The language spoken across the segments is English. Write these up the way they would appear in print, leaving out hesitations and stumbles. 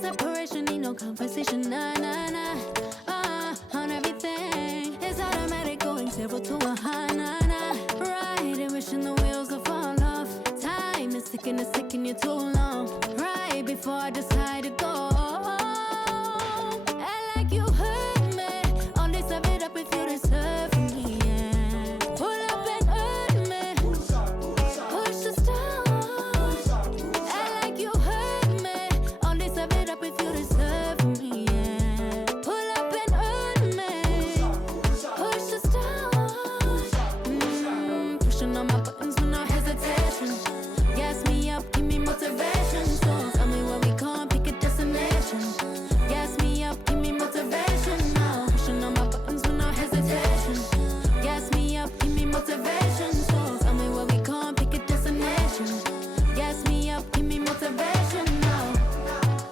separation, need no conversation, nah, nah, nah. On everything, it's automatic, going 0 to 100, nah, nah. Riding, wishing the wheels will fall off. Time is ticking, it's taking you too long. Right before I decide to go. And like you hurt me, only serve it up if you deserve me, yeah. Pull up and hurt me, push the stars. And like you hurt me, only serve it up if you deserve me, yeah. Pull up and hurt me, push the stars. Pushing on my buttons with no hesitation. Gas me up, give me motivation. So tell me where we come, pick a destination. Gas me up, give me motivation now. Pushing on my buttons with no hesitation. Gas me up, give me motivation. So tell me where we come, pick a destination. Gas me up, give me motivation now.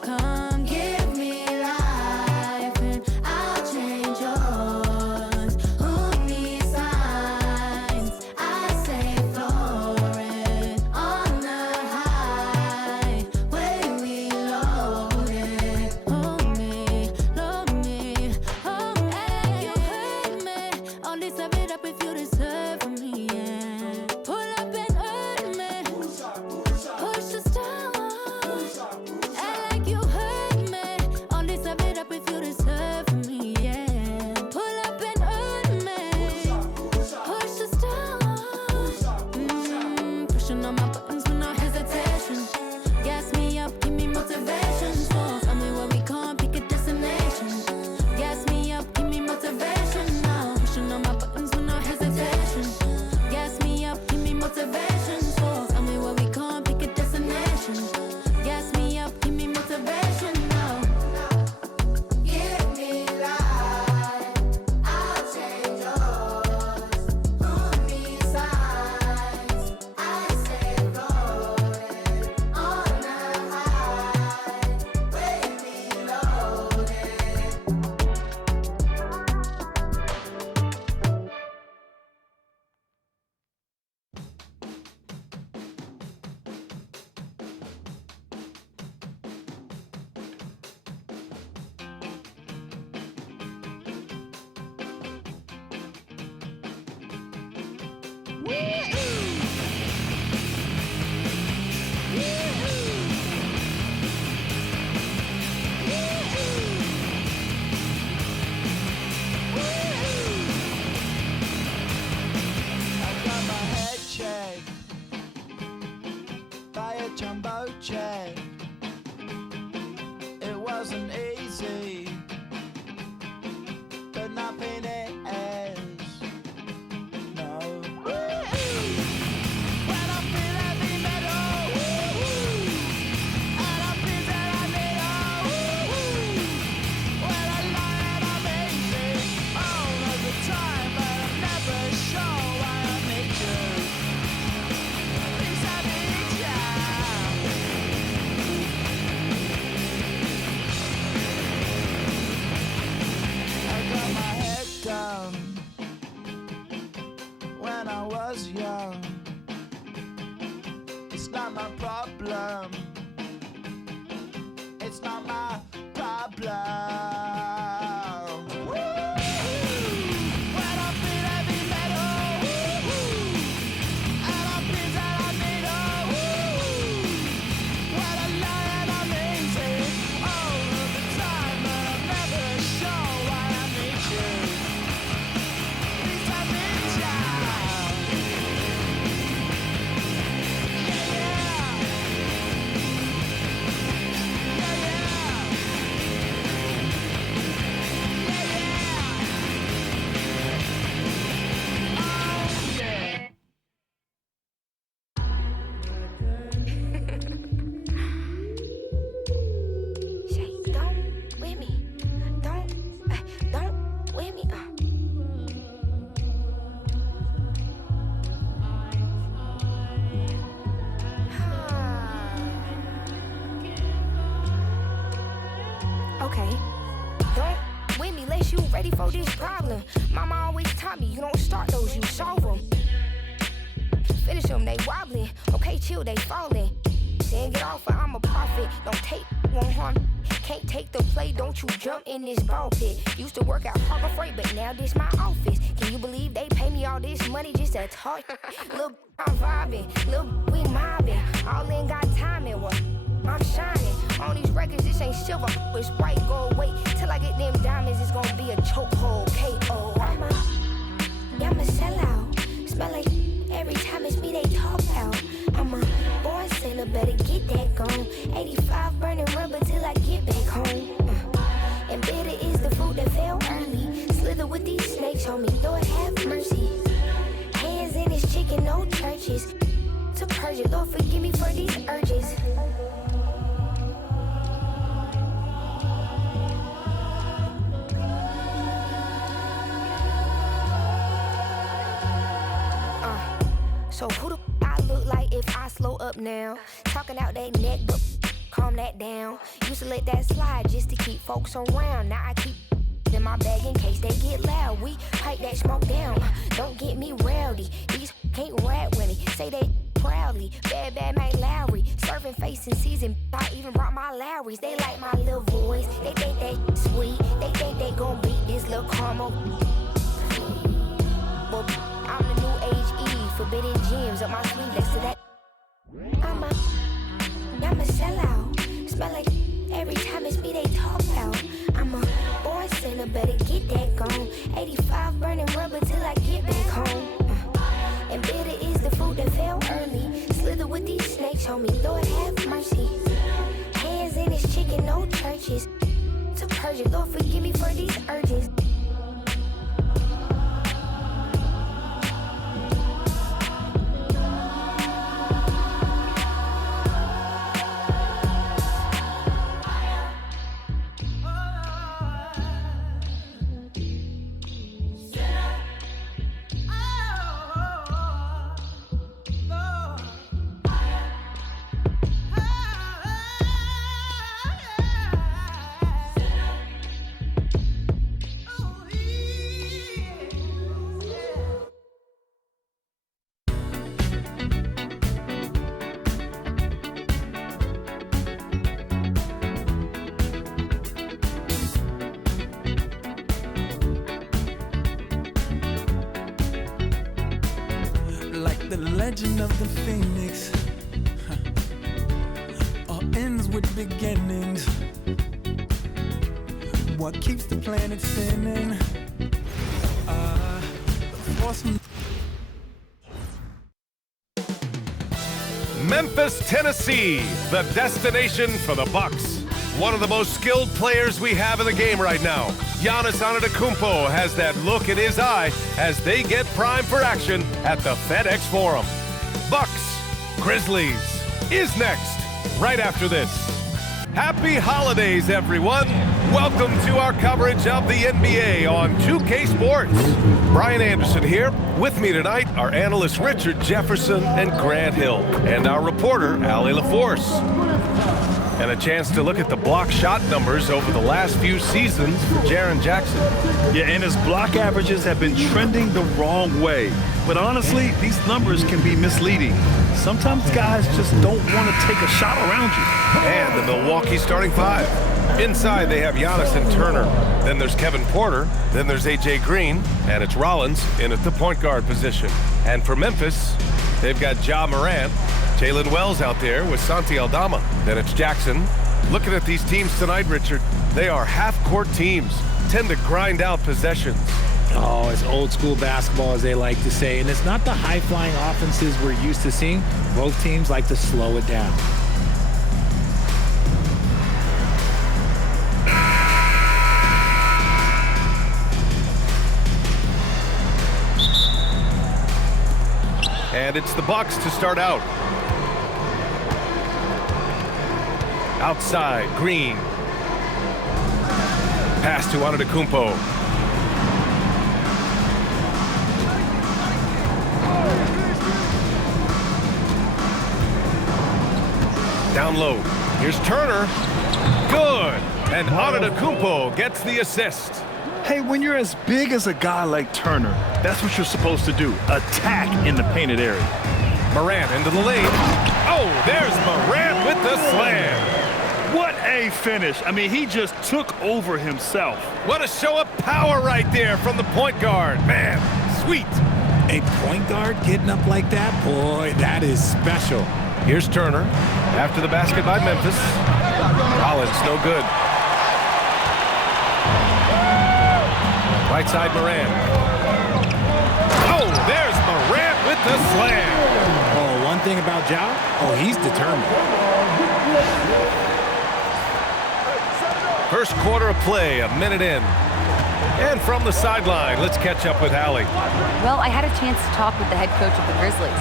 Come give me life and I'll change yours. Who needs signs? I say florid on the highway we loaded. Hold me, love me, hold me. And you hurt me, only serve it up if you deserve me, yeah. Pull up and hurt me, push the stars. And like you hurt me, only serve it up if you deserve me, yeah. Pull up and hurt me, push the stars. Pushing on my buttons with no hesitation. Gas me up, give me motivation. So tell me where we come, pick a destination. Gas me up, give me motivation now. Pushing on my buttons with no hesitation. Gas me up, give me motivation. So tell me where we come, pick a destination. Gas me up, give me motivation now. Give me life, I'll change yours. Who needs signs? I say floated on the highway we loaded. I got my head checked by a jumbo jet. It wasn't easy, but nothing is. No. When I feel heavy metal, and I feel that I need when I lie and I'm easy all of the time, but I'm never sure why I need you. Please I need ya. I got my head down when I was young. It's not my problem. It's not my problem. When I feel heavy metal, and I feel that I need when I lie and I'm easy all of the time, but I'm never sure why I need you. Please I need ya. Yeah, yeah. Yeah, yeah. Finish them, they wobbling. Okay, chill, they falling. Then get off, or I'm a prophet. it. Don't take, won't harm. Can't take the play, don't you jump in this ball pit. Used to work out Harbor Freight, but now this my office. Can you believe they pay me all this money just to talk? Lil' I'm vibing, lil' we mobbing. All in got timing, what? I'm shining. On these records, this ain't silver, it's bright gold. Wait till I get them diamonds, it's gonna be a chokehold. K.O. I'm a sellout. Smell like every time it's me they talk out. I'm a born sinner, better get that gone. 85 burning rubber till I get back home. And bitter is the fruit that fell early. Slither with these snakes on me, Lord have mercy. Hands in his chicken, no churches. To purge it, Lord forgive me for these urges. So who the I look like if I slow up now? Talking out that neck, but calm that down. Used to let that slide just to keep folks around. Now I keep in my bag in case they get loud. We pipe that smoke down. Don't get me rowdy. These can't rap with me. Say they proudly. Bad Mike Lowry. Serving face in season. I even brought my Lowrys. They like my little voice. They think they sweet. They think they gon' beat this little caramel. Well, I'm the new age Eve. Forbidden gems up my sleeve next to that. I'm a sellout. Smell like every time it's me they talk out. I'm a born sinner, better get that gone. 85 burning rubber till I get back home. And bitter is the fruit that fell early. Slither with these snakes on me, Lord have mercy. Hands in his chicken, no churches. To purge it, Lord forgive me for these urges. The legend of the phoenix all ends with beginnings. What keeps the planet spinning? The force from Memphis, Tennessee, the destination for the Bucks. One of the most skilled players we have in the game right now. Giannis Antetokounmpo has that look in his eye as they get primed for action at the FedExForum. Bucks Grizzlies is next, right after this. Happy holidays, everyone. Welcome to our coverage of the NBA on 2K Sports. Brian Anderson here. With me tonight are analysts Richard Jefferson and Grant Hill, and our reporter, Ali LaForce. And a chance to look at the block shot numbers over the last few seasons for Jaren Jackson. Yeah, and his block averages have been trending the wrong way. But honestly, these numbers can be misleading. Sometimes guys just don't want to take a shot around you. And the Milwaukee starting five. Inside, they have Giannis and Turner. Then there's Kevin Porter. Then there's A.J. Green. And it's Rollins in at the point guard position. And for Memphis, they've got Ja Morant, Jalen Wells out there with Santi Aldama. Then it's Jackson. Looking at these teams tonight, Richard, they are half-court teams, tend to grind out possessions. Oh, it's old school basketball, as they like to say. And it's not the high-flying offenses we're used to seeing. Both teams like to slow it down. And it's the Bucks to start out. Outside, Green. Pass to Antetokounmpo. Down low. Here's Turner. Good. And Antetokounmpo gets the assist. Hey, when you're as big as a guy like Turner, that's what you're supposed to do. Attack in the painted area. Morant into the lane. Oh, there's Morant with the slam. a finish. I mean, he just took over himself. What a show of power right there from the point guard. Man, sweet. A point guard getting up like that, boy, that is special. Here's Turner. After the basket by Memphis. Rollins, no good. Right side, Morant. Oh, there's Morant with the slam. Oh, one thing about Ja, he's determined. First quarter of play, a minute in. And from the sideline, let's catch up with Allie. Well, I had a chance to talk with the head coach of the Grizzlies.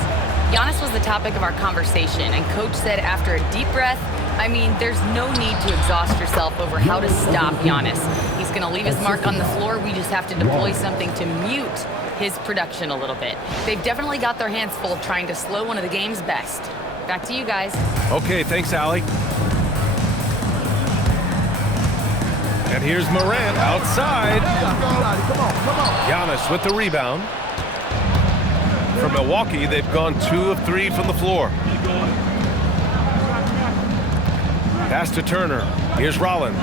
Giannis was the topic of our conversation, and Coach said after a deep breath, I mean, there's no need to exhaust yourself over how to stop Giannis. He's going to leave his mark on the floor. We just have to deploy something to mute his production a little bit. They've definitely got their hands full trying to slow one of the game's best. Back to you guys. Okay, thanks, Allie. And here's Morant outside. Giannis with the rebound. For Milwaukee, they've gone 2 of 3 from the floor. Pass to Turner. Here's Rollins.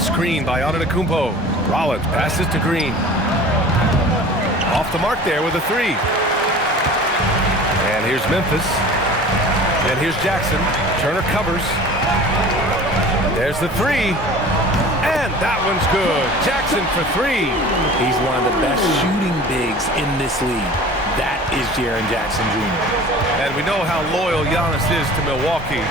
Screen by Antetokounmpo. Rollins passes to Green. Off the mark there with a 3. And here's Memphis. And here's Jackson. Turner covers. There's the 3. And that one's good. Jackson for 3. He's one of the best shooting bigs in this league. That is Jaren Jackson Jr. And we know how loyal Giannis is to Milwaukee,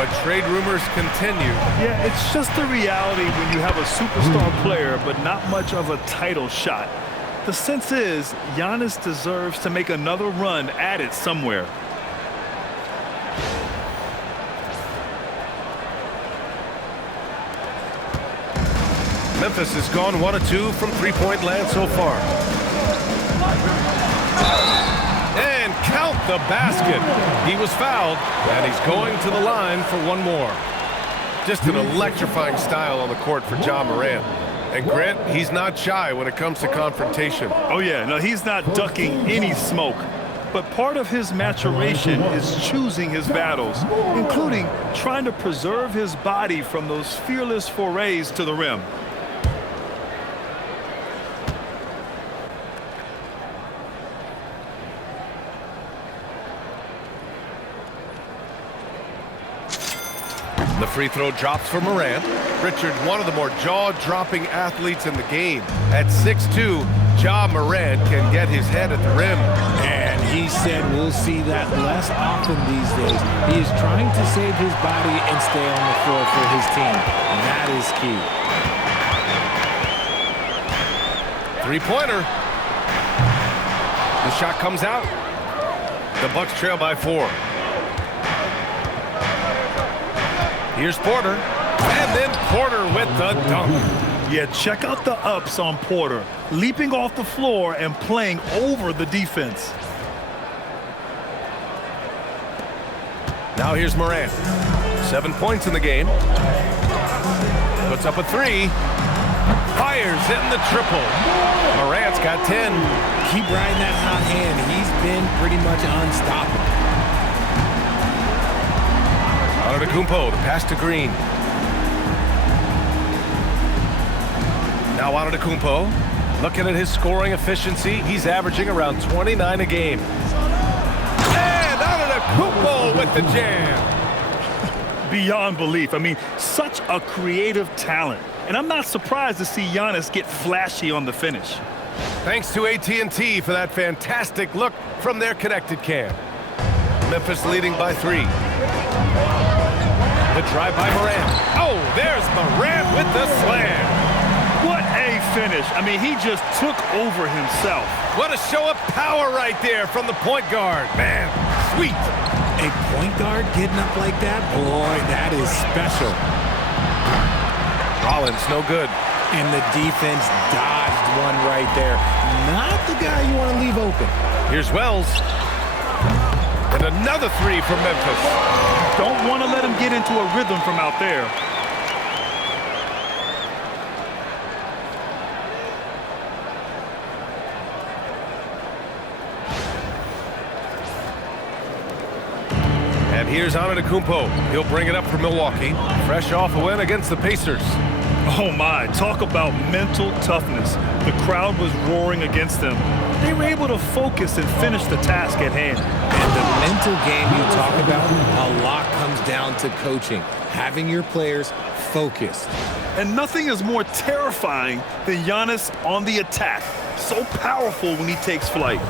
but trade rumors continue. Yeah, it's just the reality when you have a superstar player, but not much of a title shot. The sense is Giannis deserves to make another run at it somewhere. Memphis has gone 1 of 2 from three-point land so far. And count the basket. He was fouled, and he's going to the line for one more. Just an electrifying style on the court for Ja Morant. And Grant, he's not shy when it comes to confrontation. Oh yeah, no, he's not ducking any smoke. But part of his maturation is choosing his battles, including trying to preserve his body from those fearless forays to the rim. The free throw drops for Morant. Richard, one of the more jaw-dropping athletes in the game. At 6'2", Ja Morant can get his head at the rim. And he said we'll see that less often these days. He is trying to save his body and stay on the floor for his team. That is key. Three-pointer. The shot comes out. The Bucks trail by 4. Here's Porter, and then Porter with the dunk. Yeah, check out the ups on Porter, leaping off the floor and playing over the defense. Now here's Morant. 7 points in the game. Puts up a 3. Fires in the triple. Morant's got 10. Keep riding that hot hand. He's been pretty much unstoppable. Antetokounmpo, the pass to Green. Now Antetokounmpo, looking at his scoring efficiency, he's averaging around 29 a game. And Antetokounmpo with the jam. Beyond belief. I mean, such a creative talent. And I'm not surprised to see Giannis get flashy on the finish. Thanks to AT&T for that fantastic look from their connected cam. Memphis leading by 3. The drive by Morant. Oh, there's Morant with the slam. What a finish. I mean, he just took over himself. What a show of power right there from the point guard. Man, sweet. A point guard getting up like that, boy, that is special. Rollins, no good. And the defense dodged one right there. Not the guy you want to leave open. Here's Wells. And another 3 from Memphis. Don't want to let him get into a rhythm from out there. And here's Antetokounmpo. He'll bring it up for Milwaukee. Fresh off a win against the Pacers. Oh my, talk about mental toughness. The crowd was roaring against them. They were able to focus and finish the task at hand. And the mental game you talk about, a lot comes down to coaching, having your players focused. And nothing is more terrifying than Giannis on the attack. So powerful when he takes flight.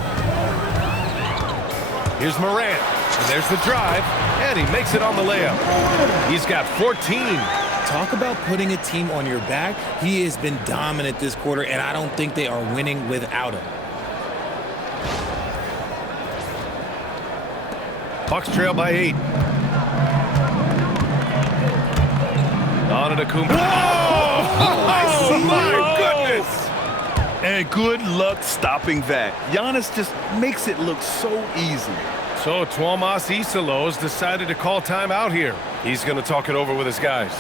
Here's Morant. And there's the drive. And he makes it on the layup. He's got 14. Talk about putting a team on your back. He has been dominant this quarter, and I don't think they are winning without him. Bucks trail by 8. Antetokounmpo. Oh, my goodness! And good luck stopping that. Giannis just makes it look so easy. So Tuomas Isalos decided to call timeout here. He's going to talk it over with his guys.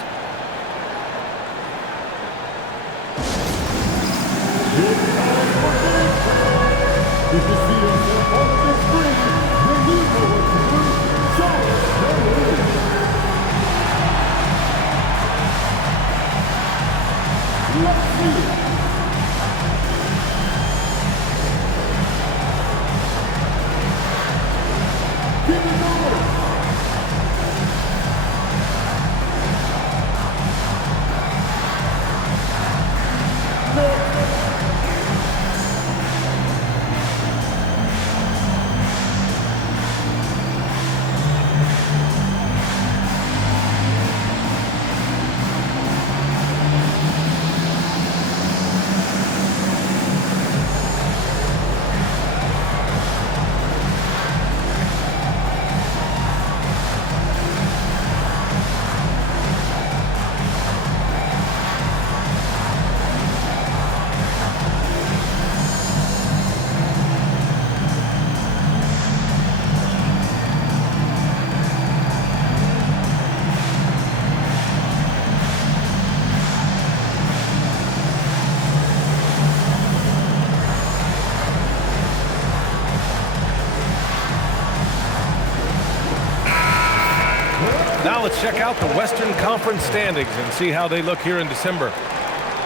Now let's check out the Western Conference standings and see how they look here in December.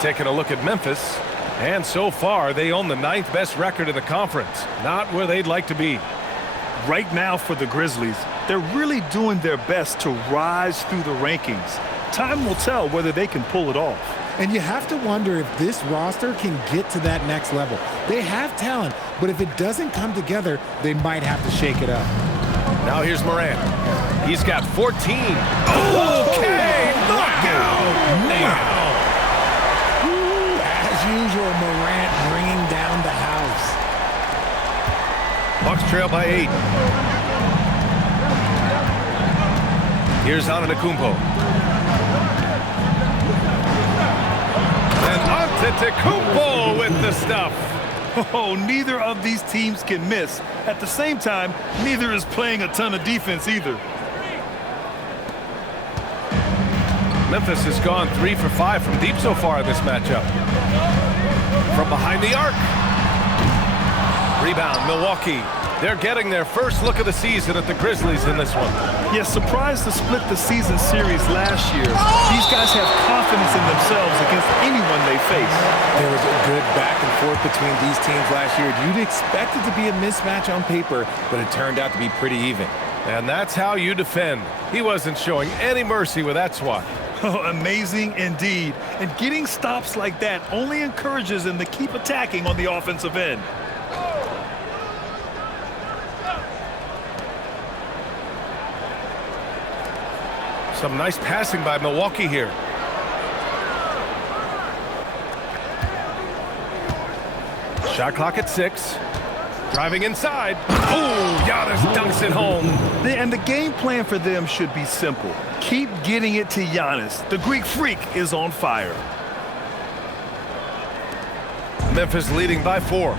Taking a look at Memphis, and so far they own the 9th best record in the conference. Not where they'd like to be. Right now for the Grizzlies, they're really doing their best to rise through the rankings. Time will tell whether they can pull it off. And you have to wonder if this roster can get to that next level. They have talent, but if it doesn't come together, they might have to shake it up. Now here's Morant. He's got 14. Okay, knockout! Wow. As usual, Morant bringing down the house. Bucks trail by 8. Here's Antetokounmpo. And Antetokounmpo with the stuff. Oh, neither of these teams can miss. At the same time, neither is playing a ton of defense either. Memphis has gone 3 for 5 from deep so far in this matchup. From behind the arc. Rebound, Milwaukee. They're getting their first look of the season at the Grizzlies in this one. Yes, surprised to split the season series last year. These guys have confidence in themselves against anyone they face. There was a good back and forth between these teams last year. You'd expect it to be a mismatch on paper, but it turned out to be pretty even. And that's how you defend. He wasn't showing any mercy with that swat. Oh, amazing indeed. And getting stops like that only encourages them to keep attacking on the offensive end. Some nice passing by Milwaukee here. Shot clock at 6. Driving inside. Oh, Giannis dunks it home. And the game plan for them should be simple. Keep getting it to Giannis. The Greek freak is on fire. Memphis leading by 4.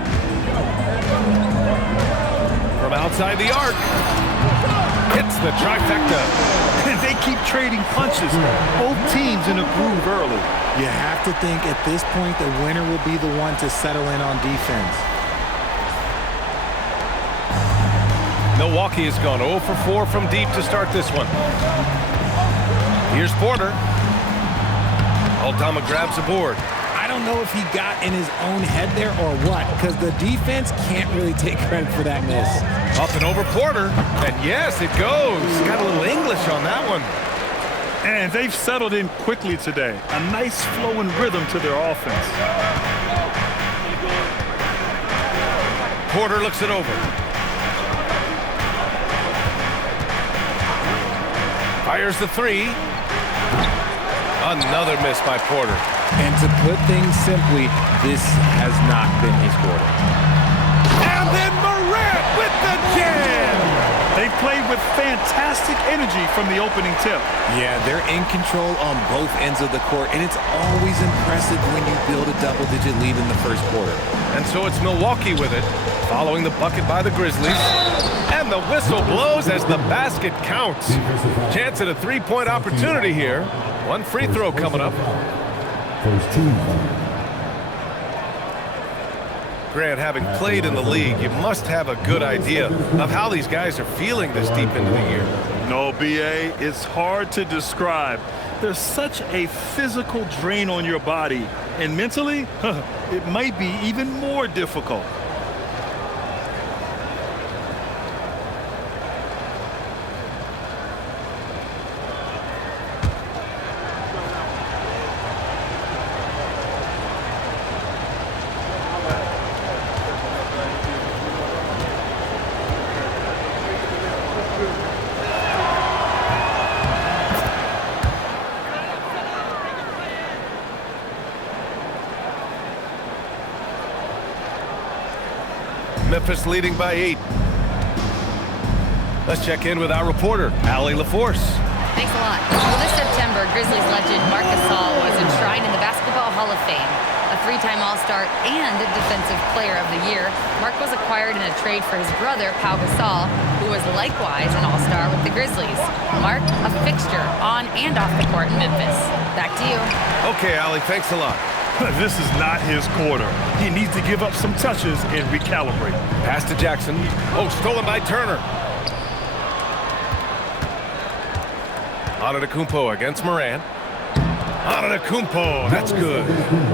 From outside the arc. Hits the trifecta. They keep trading punches. Both teams in a groove early. You have to think at this point the winner will be the one to settle in on defense. Milwaukee has gone 0 for 4 from deep to start this one. Here's Porter. Aldama grabs the board. I don't know if he got in his own head there or what, because the defense can't really take credit for that miss. Up and over Porter, and yes, it goes. Got a little English on that one. And they've settled in quickly today. A nice flowing rhythm to their offense. Porter looks it over. Fires the three. Another miss by Porter. And to put things simply, this has not been his quarter. And then Morant with the jam! They played with fantastic energy from the opening tip. Yeah, they're in control on both ends of the court, and it's always impressive when you build a double-digit lead in the first quarter. And so it's Milwaukee with it, following the bucket by the Grizzlies. And the whistle blows as the basket counts. Chance at a three-point opportunity here. One free throw coming up. Grant, having played in the league, you must have a good idea of how these guys are feeling this deep into the year. No, B.A., it's hard to describe. There's such a physical drain on your body, and mentally, it might be even more difficult. Memphis leading by 8. Let's check in with our reporter, Allie LaForce. Thanks a lot. Well, this September, Grizzlies legend Marc Gasol was enshrined in the Basketball Hall of Fame. A three-time All-Star and Defensive Player of the Year, Marc was acquired in a trade for his brother, Pau Gasol, who was likewise an All-Star with the Grizzlies. Marc, a fixture on and off the court in Memphis. Back to you. Okay, Allie, thanks a lot. This is not his quarter. He needs to give up some touches and recalibrate. Pass to Jackson. Oh, stolen by Turner. Antetokounmpo against Morant. Antetokounmpo, that's good.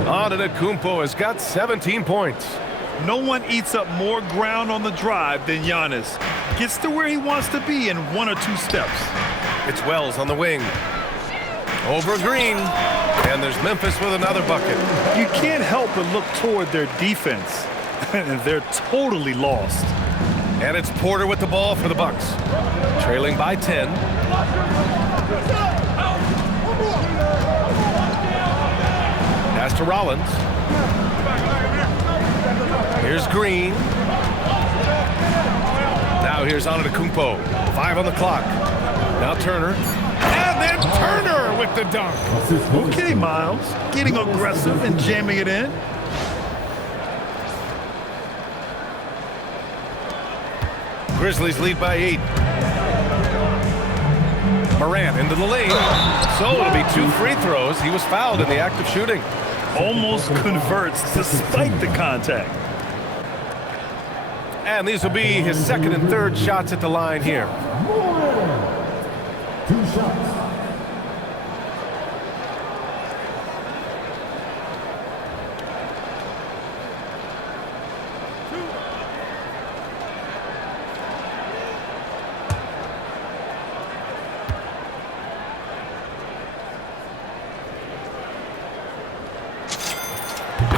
Antetokounmpo has got 17 points. No one eats up more ground on the drive than Giannis. Gets to where he wants to be in 1 or 2 steps. It's Wells on the wing. Over Green. And there's Memphis with another bucket. You can't help but look toward their defense. They're totally lost. And it's Porter with the ball for the Bucks. Trailing by 10. Pass to Rollins. Here's Green. Now here's Antetokounmpo. 5 on the clock. Now Turner. And then Turner with the dunk. Okay, Miles. Getting aggressive and jamming it in. Grizzlies lead by 8. Morant into the lane. So it'll be 2 free throws. He was fouled in the act of shooting. Almost converts despite the contact. And these will be his second and third shots at the line here. 2 shots.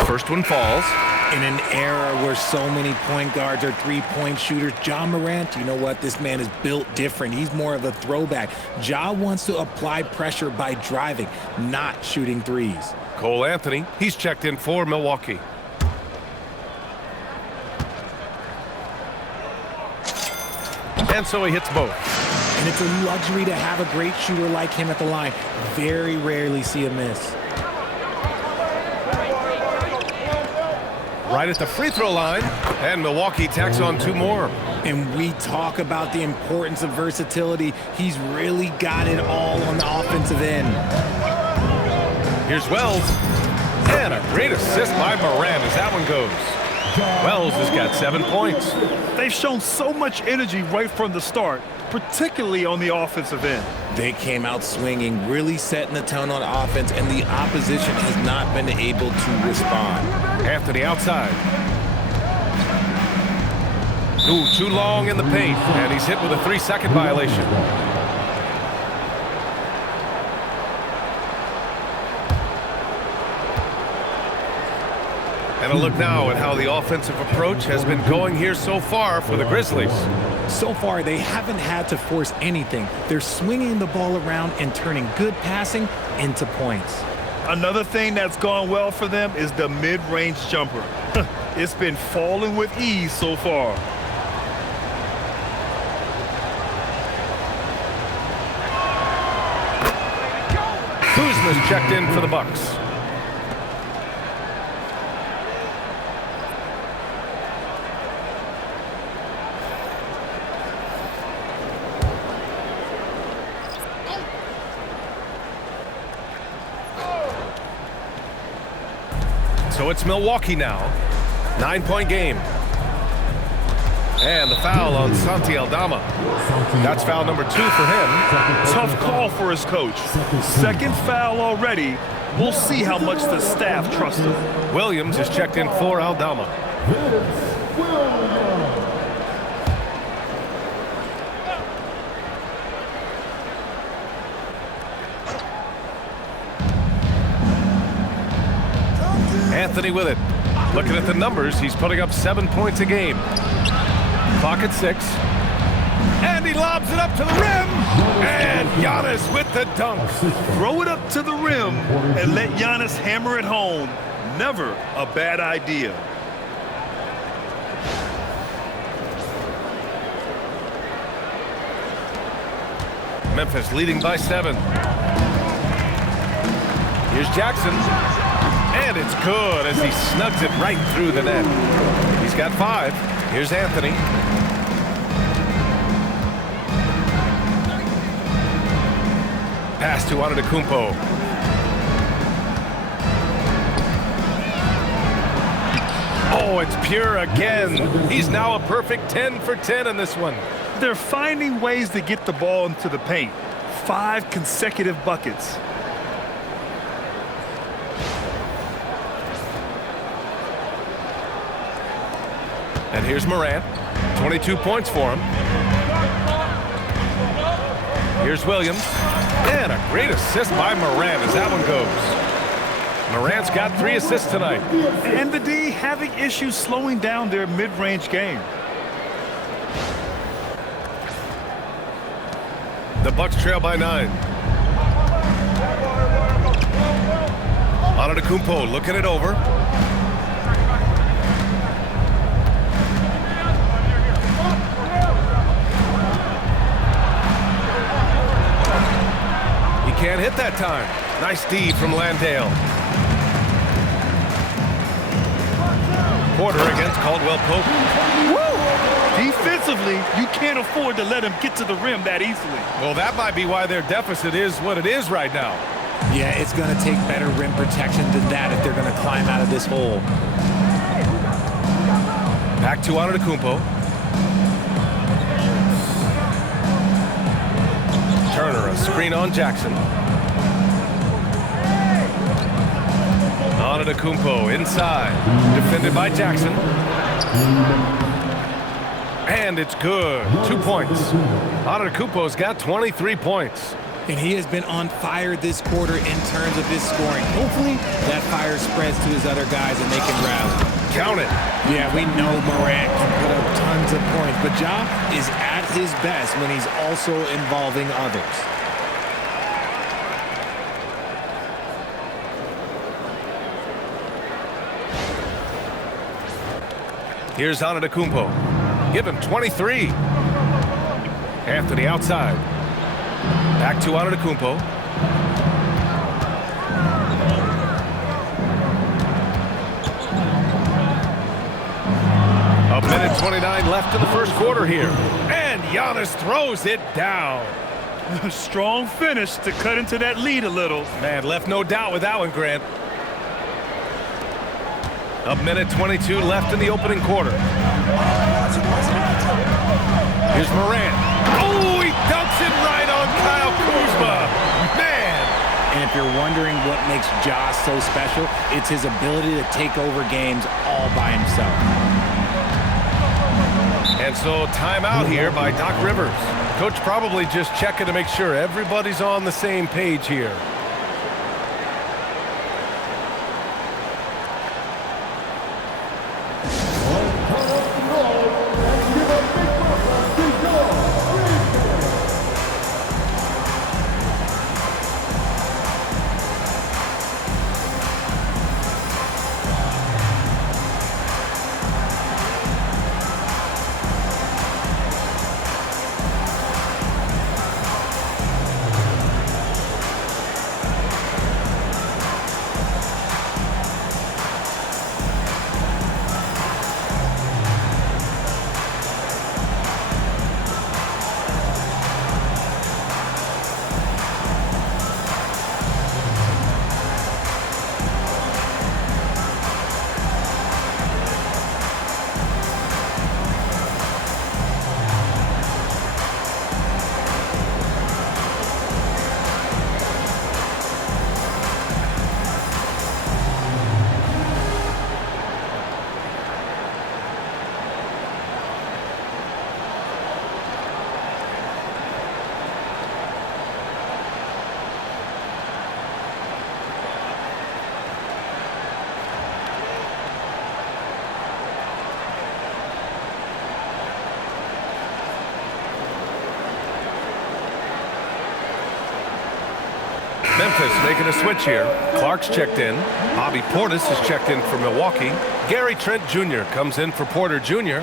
First one falls. In an era where so many point guards are three-point shooters, Ja Morant, you know what? This man is built different. He's more of a throwback. Ja wants to apply pressure by driving, not shooting threes. Cole Anthony, he's checked in for Milwaukee. And so he hits both. And it's a luxury to have a great shooter like him at the line. Very rarely see a miss. Right at the free throw line, and Milwaukee tacks on 2 more. And we talk about the importance of versatility. He's really got it all on the offensive end. Here's Wells, and a great assist by Morant as that one goes. Wells has got 7 points. They've shown so much energy right from the start, particularly on the offensive end. They came out swinging, really setting the tone on offense, and the opposition has not been able to respond. Anthony outside. Ooh, too long in the paint, and he's hit with a 3-second violation. And a look now at how the offensive approach has been going here so far for the Grizzlies. So far, they haven't had to force anything. They're swinging the ball around and turning good passing into points. Another thing that's gone well for them is the mid-range jumper. It's been falling with ease so far. Kuzma's checked in for the Bucks. So it's Milwaukee now. 9-point game. And the foul on Santi Aldama. That's foul number 2 for him. Tough call for his coach. Second foul already. We'll see how much the staff trusts him. Williams is checked in for Aldama. Anthony with it. Looking at the numbers, he's putting up 7 points a game. Clock at 6. And he lobs it up to the rim. And Giannis with the dunk. Throw it up to the rim and let Giannis hammer it home. Never a bad idea. Memphis leading by 7. Here's Jackson. And it's good as he snugs it right through the net. He's got 5. Here's Anthony. Pass to Antetokounmpo. Oh, it's pure again. He's now a perfect 10 for 10 in this one. They're finding ways to get the ball into the paint. 5 consecutive buckets. And here's Morant. 22 points for him. Here's Williams. And a great assist by Morant as that one goes. Morant's got 3 assists tonight. And the D having issues slowing down their mid-range game. The Bucks trail by 9. Antetokounmpo looking it over. Can't hit that time. Nice D from Landale. Porter against Caldwell Pope. Woo! Defensively, you can't afford to let him get to the rim that easily. Well, that might be why their deficit is what it is right now. Yeah, it's going to take better rim protection than that if they're going to climb out of this hole. Back to Antetokounmpo. Turner, a screen on Jackson. Antetokounmpo inside. Defended by Jackson. And it's good. 2 points. Antetokounmpo's got 23 points. And he has been on fire this quarter in terms of his scoring. Hopefully, that fire spreads to his other guys and they can rally. Count it. Yeah, we know Morant can put up tons of points, but Ja is at his best when he's also involving others. Here's Antetokounmpo. Give him 23. Anthony outside. Back to Antetokounmpo. A minute 29 left in the first quarter here. And Giannis throws it down. Strong finish to cut into that lead a little. Man, left no doubt with that one, Grant. A minute 22 left in the opening quarter. Here's Morant. Oh, he dunks it right on Kyle Kuzma. Man. And if you're wondering what makes Ja so special, it's his ability to take over games all by himself. And so timeout here by Doc Rivers. Coach probably just checking to make sure everybody's on the same page here. Memphis making a switch here. Clark's checked in. Bobby Portis is checked in for Milwaukee. Gary Trent Jr. comes in for Porter Jr.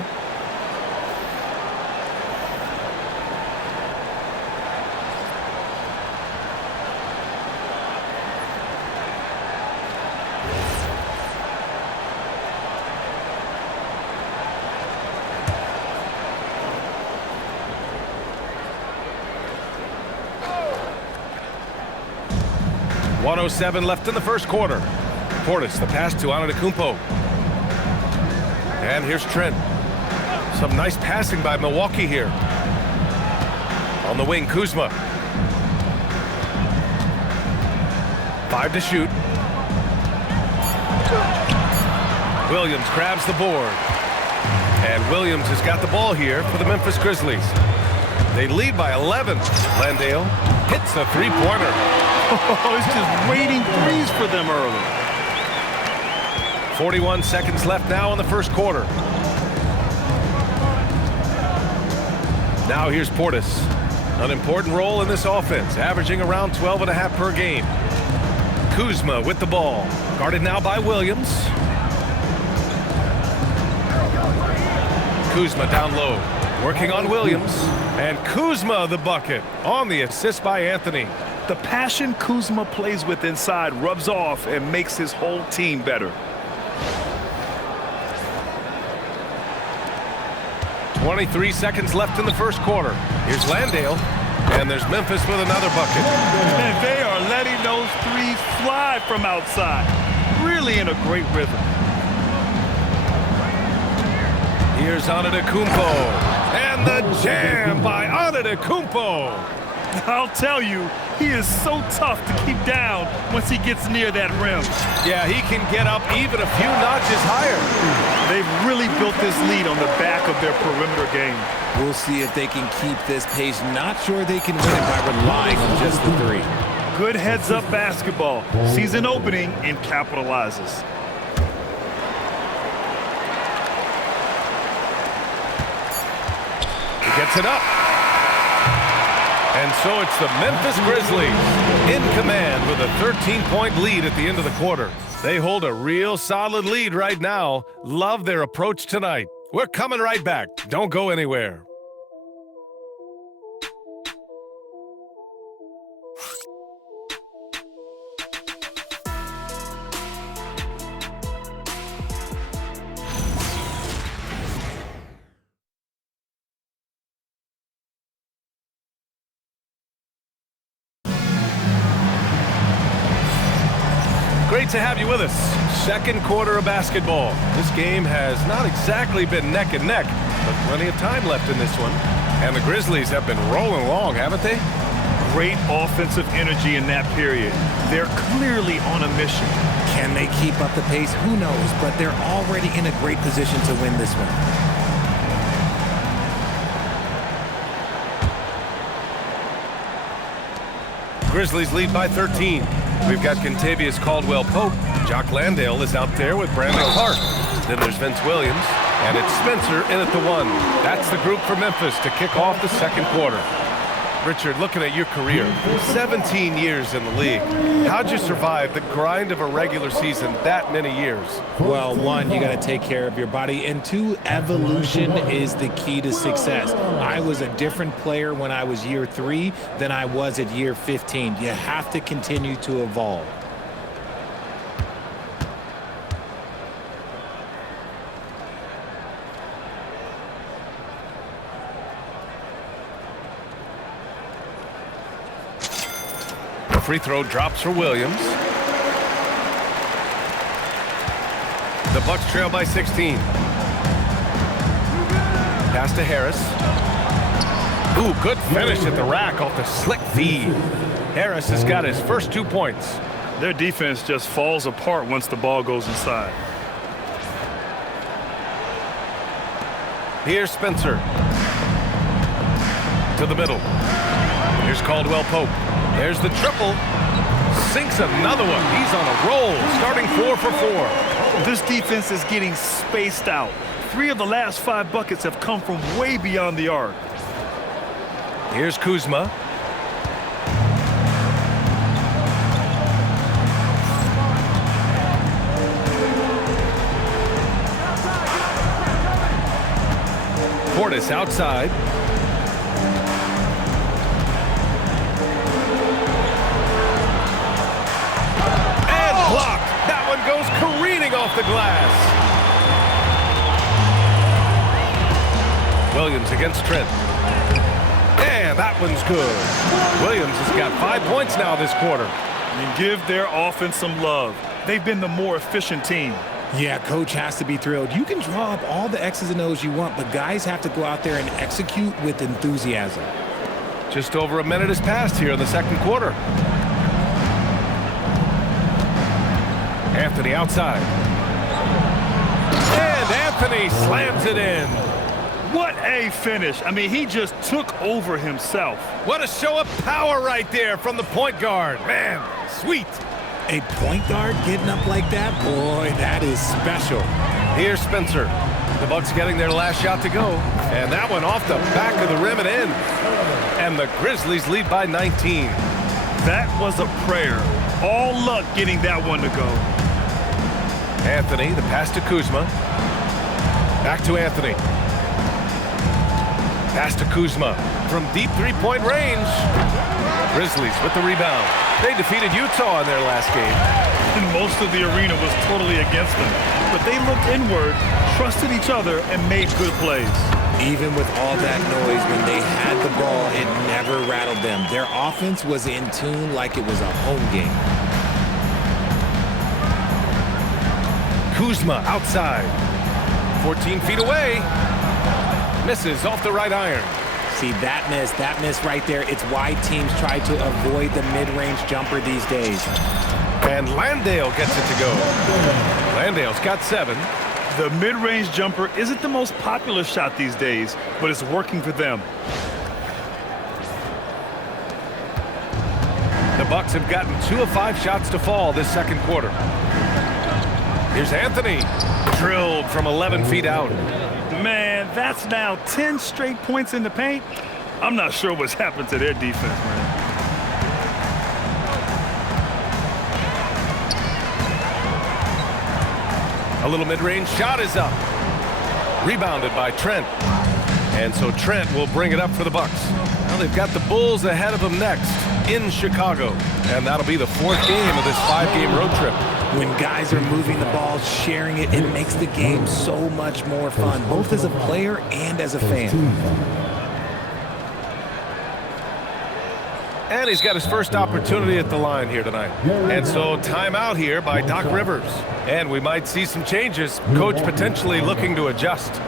.107 left in the first quarter. Portis, the pass to Antetokounmpo. And here's Trent. Some nice passing by Milwaukee here. On the wing, Kuzma. 5 to shoot. Williams grabs the board. And Williams has got the ball here for the Memphis Grizzlies. They lead by 11. Landale hits a three-pointer. Oh, it's just waiting threes for them early. 41 seconds left now in the first quarter. Now here's Portis. An important role in this offense, averaging around 12.5 per game. Kuzma with the ball. Guarded now by Williams. Kuzma down low. Working on Williams. And Kuzma the bucket on the assist by Anthony. The passion Kuzma plays with inside rubs off and makes his whole team better. 23 seconds left in the first quarter. Here's Landale, and there's Memphis with another bucket. And they are letting those threes fly from outside. Really in a great rhythm. Here's Antetokounmpo, and the jam by Antetokounmpo. I'll tell you, he is so tough to keep down once he gets near that rim. Yeah, he can get up even a few notches higher. They've really built this lead on the back of their perimeter game. We'll see if they can keep this pace. Not sure they can win it by relying on just the three. Good heads-up basketball. Sees an opening and capitalizes. He gets it up. And so it's the Memphis Grizzlies in command with a 13-point lead at the end of the quarter. They hold a real solid lead right now. Love their approach tonight. We're coming right back. Don't go anywhere. Great Great to have you with us. Second quarter of basketball. This game has not exactly been neck and neck, but plenty of time left in this one. And the Grizzlies have been rolling along, haven't they? Great offensive energy in that period. They're clearly on a mission. Can they keep up the pace? Who knows, but they're already in a great position to win this one. Grizzlies lead by 13. We've got Kentavious Caldwell-Pope. Jock Landale is out there with Brandon Clark. Then there's Vince Williams, and it's Spencer in at the 1. That's the group for Memphis to kick off the second quarter. Richard, looking at your career, 17 years in the league. How'd you survive the grind of a regular season that many years? Well, one, you got to take care of your body, and two, evolution is the key to success. I was a different player when I was year 3 than I was at year 15. You have to continue to evolve. Free throw drops for Williams. The Bucks trail by 16. Pass to Harris. Ooh, good finish at the rack off the slick feed. Harris has got his first 2 points. Their defense just falls apart once the ball goes inside. Here's Spencer. To the middle. Here's Caldwell-Pope. There's the triple. Sinks another one. He's on a roll, starting 4 for 4. This defense is getting spaced out. 3 of the last 5 buckets have come from way beyond the arc. Here's Kuzma. Portis outside. Blocked. That one goes careening off the glass. Williams against Trent. And that one's good. Williams has got 5 points now this quarter. You give their offense some love. They've been the more efficient team. Yeah, coach has to be thrilled. You can draw up all the X's and O's you want, but guys have to go out there and execute with enthusiasm. Just over a minute has passed here in the second quarter. Anthony outside. And Anthony slams it in. What a finish. I mean, he just took over himself. What a show of power right there from the point guard. Man, sweet. A point guard getting up like that? Boy, that is special. Here's Spencer. The Bucks getting their last shot to go. And that one off the back of the rim and in. And the Grizzlies lead by 19. That was a prayer. All luck getting that one to go. Anthony, the pass to Kuzma. Back to Anthony. Pass to Kuzma from deep three-point range. Grizzlies with the rebound. They defeated Utah in their last game. And most of the arena was totally against them. But they looked inward, trusted each other, and made good plays. Even with all that noise, when they had the ball, it never rattled them. Their offense was in tune like it was a home game. Kuzma outside. 14 feet away. Misses off the right iron. See, that miss right there, it's why teams try to avoid the mid-range jumper these days. And Landale gets it to go. Landale's got 7. The mid-range jumper isn't the most popular shot these days, but it's working for them. The Bucks have gotten 2 of 5 shots to fall this second quarter. Here's Anthony. Drilled from 11 feet out. Man, that's now 10 straight points in the paint. I'm not sure what's happened to their defense, man. A little mid-range shot is up. Rebounded by Trent. And so Trent will bring it up for the Bucks. Now they've got the Bulls ahead of them next in Chicago. And that'll be the 4th game of this 5-game road trip. When guys are moving the ball, sharing it, it makes the game so much more fun, both as a player and as a fan. And he's got his first opportunity at the line here tonight. And so timeout here by Doc Rivers. And we might see some changes. Coach potentially looking to adjust.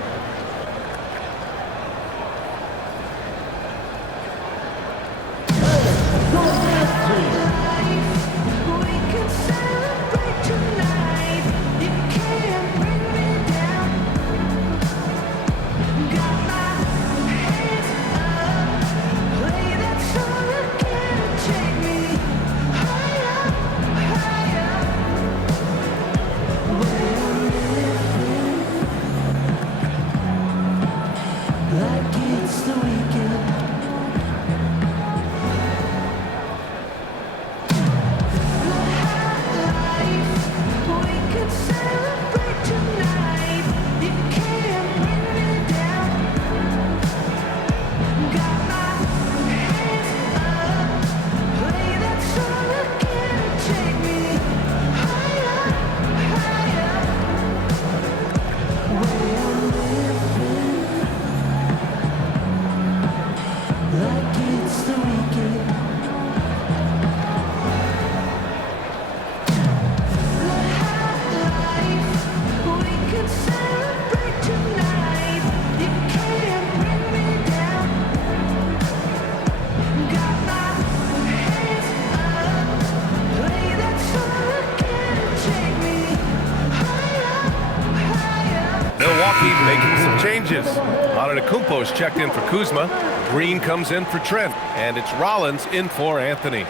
Milwaukee making some changes. Antetokounmpo's checked in for Kuzma. Green comes in for Trent. And it's Rollins in for Anthony.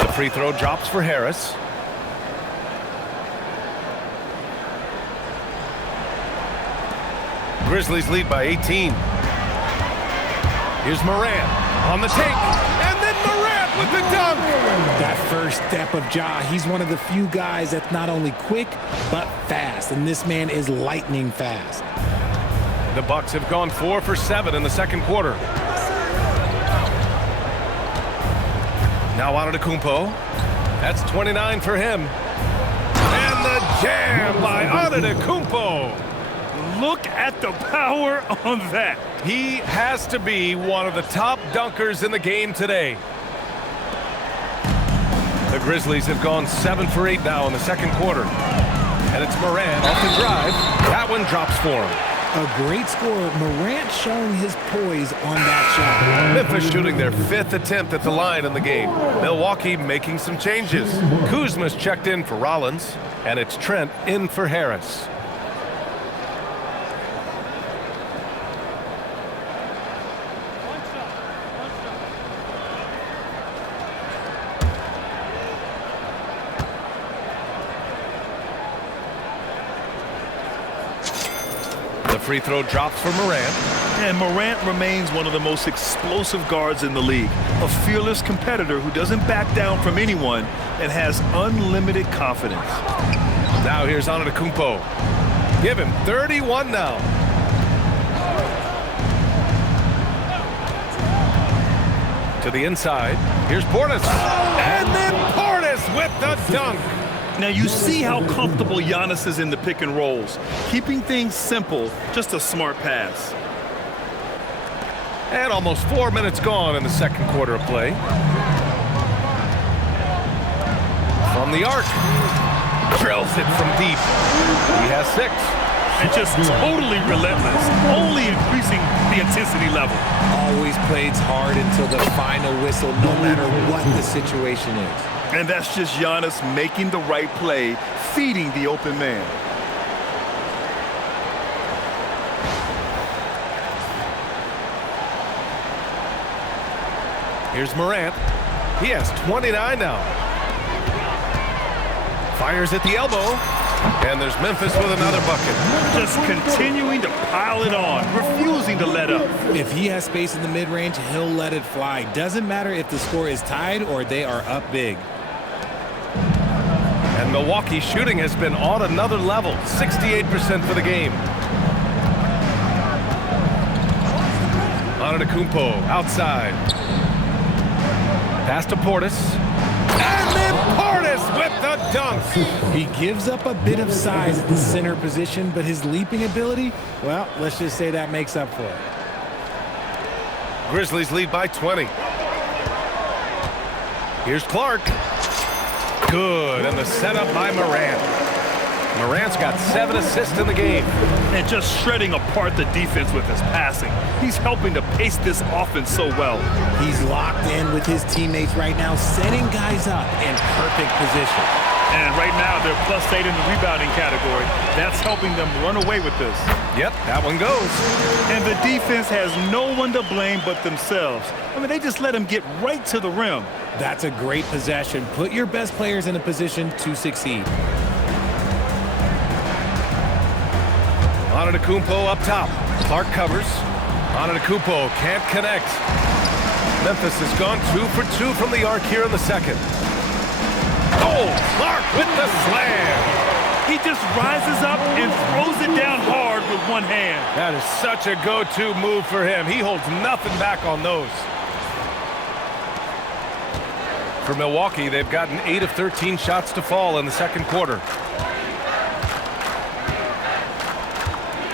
The free throw drops for Harris. Grizzlies lead by 18. Here's Morant on the take, and then Morant with the dunk. That first step of Ja, he's one of the few guys that's not only quick, but fast, and this man is lightning fast. The Bucks have gone 4 for 7 in the second quarter. Now Antetokounmpo. That's 29 for him. And the jam by Antetokounmpo. Look at the power on that. He has to be one of the top dunkers in the game today. The Grizzlies have gone 7 for 8 now in the second quarter. And it's Morant off the drive. That one drops for him. A great scorer. Morant showing his poise on that shot. Memphis shooting their 5th attempt at the line in the game. Milwaukee making some changes. Kuzma's checked in for Rollins. And it's Trent in for Harris. Free throw drops for Morant. And Morant remains one of the most explosive guards in the league. A fearless competitor who doesn't back down from anyone and has unlimited confidence. Now here's Antetokounmpo. Give him 31 now. To the inside. Here's Portis. And then Portis with the dunk. Now you see how comfortable Giannis is in the pick and rolls. Keeping things simple, just a smart pass. And almost 4 minutes gone in the second quarter of play. From the arc. Drills it from deep. He has 6. And just totally relentless, only increasing the intensity level. Always plays hard until the final whistle, no matter what the situation is. And that's just Giannis making the right play, feeding the open man. Here's Morant. He has 29 now. Fires at the elbow. And there's Memphis with another bucket. Just continuing to pile it on, refusing to let up. If he has space in the mid-range, he'll let it fly. Doesn't matter if the score is tied or they are up big. And Milwaukee's shooting has been on another level, 68% for the game. Antetokounmpo outside. Pass to Portis. And then Portis with the dunk. He gives up a bit of size at the center position, but his leaping ability, well, let's just say that makes up for it. Grizzlies lead by 20. Here's Clark. Good, and the setup by Morant. Morant's got 7 assists in the game. And just shredding apart the defense with his passing. He's helping to pace this offense so well. He's locked in with his teammates right now, setting guys up in perfect position. And right now, they're +8 in the rebounding category. That's helping them run away with this. Yep, that one goes. And the defense has no one to blame but themselves. I mean, they just let him get right to the rim. That's a great possession. Put your best players in a position to succeed. Antetokounmpo up top. Clark covers. Antetokounmpo can't connect. Memphis has gone 2 for 2 from the arc here in the second. Oh, Clark with the slam. He just rises up and throws it down hard with one hand. That is such a go-to move for him. He holds nothing back on those. For Milwaukee, they've gotten 8 of 13 shots to fall in the second quarter.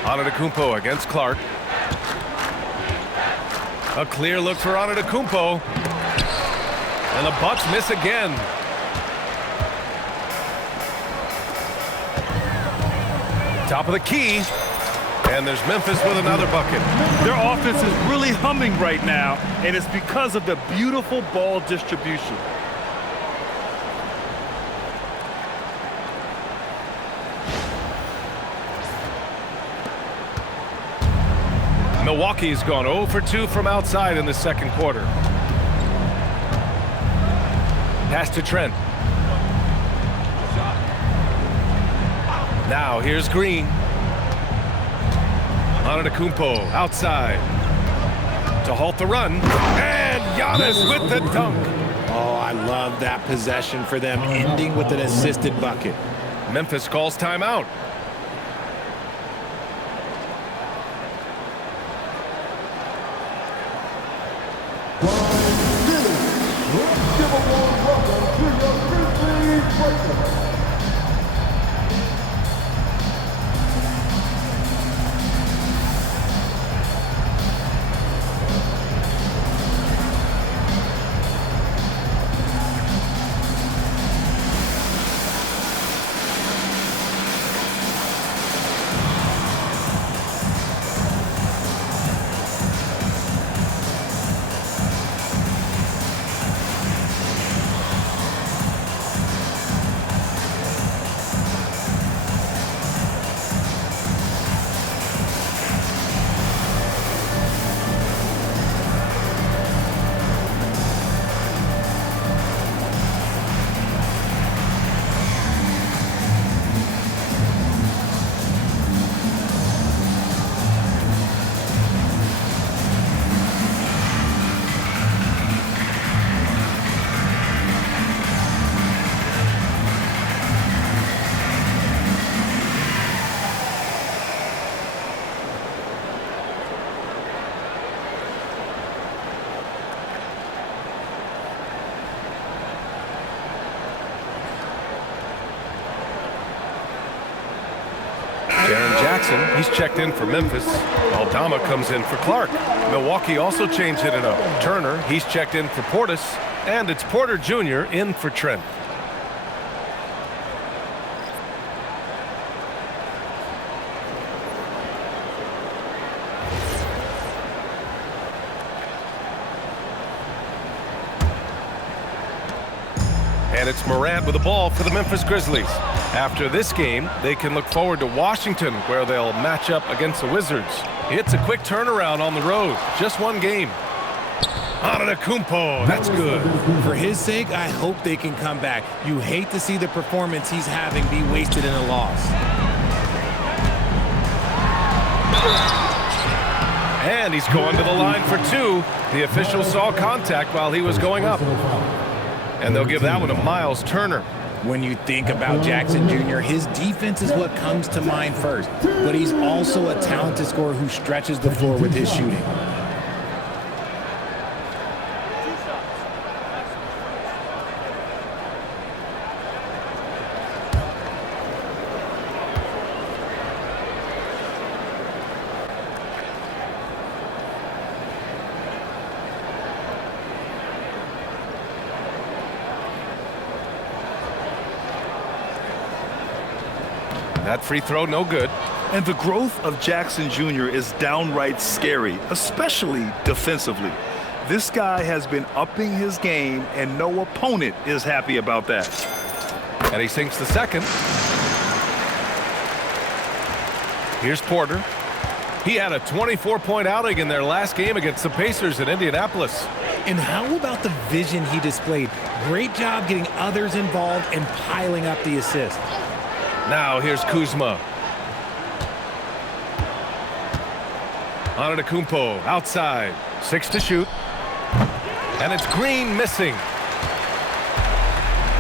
Antetokounmpo against Clark. A clear look for Antetokounmpo. And the Bucks miss again. Top of the key. And there's Memphis with another bucket. Their offense is really humming right now, and it's because of the beautiful ball distribution. Milwaukee's gone 0 for 2 from outside in the second quarter. Pass to Trent. Now here's Green. Antetokounmpo outside to halt the run. And Giannis with the dunk. Oh, I love that possession for them, ending with an assisted bucket. Memphis calls timeout. Jackson, he's checked in for Memphis. Aldama comes in for Clark. Milwaukee also changed it up. Turner, he's checked in for Portis. And it's Porter Jr. in for Trent. And it's Morant with the ball for the Memphis Grizzlies. After this game, they can look forward to Washington, where they'll match up against the Wizards. It's a quick turnaround on the road. Just one game. Antetokounmpo, that's good. For his sake, I hope they can come back. You hate to see the performance he's having be wasted in a loss. And he's going to the line for 2. The official saw contact while he was going up. And they'll give that one to Miles Turner. When you think about Jackson Jr., his defense is what comes to mind first. But he's also a talented scorer who stretches the floor with his shooting. That free throw, no good. And the growth of Jackson Jr. is downright scary, especially defensively. This guy has been upping his game, and no opponent is happy about that. And he sinks the second. Here's Porter. He had a 24-point outing in their last game against the Pacers in Indianapolis. And how about the vision he displayed? Great job getting others involved and piling up the assist. Now here's Kuzma. Antetokounmpo outside. 6 to shoot. And it's Green missing.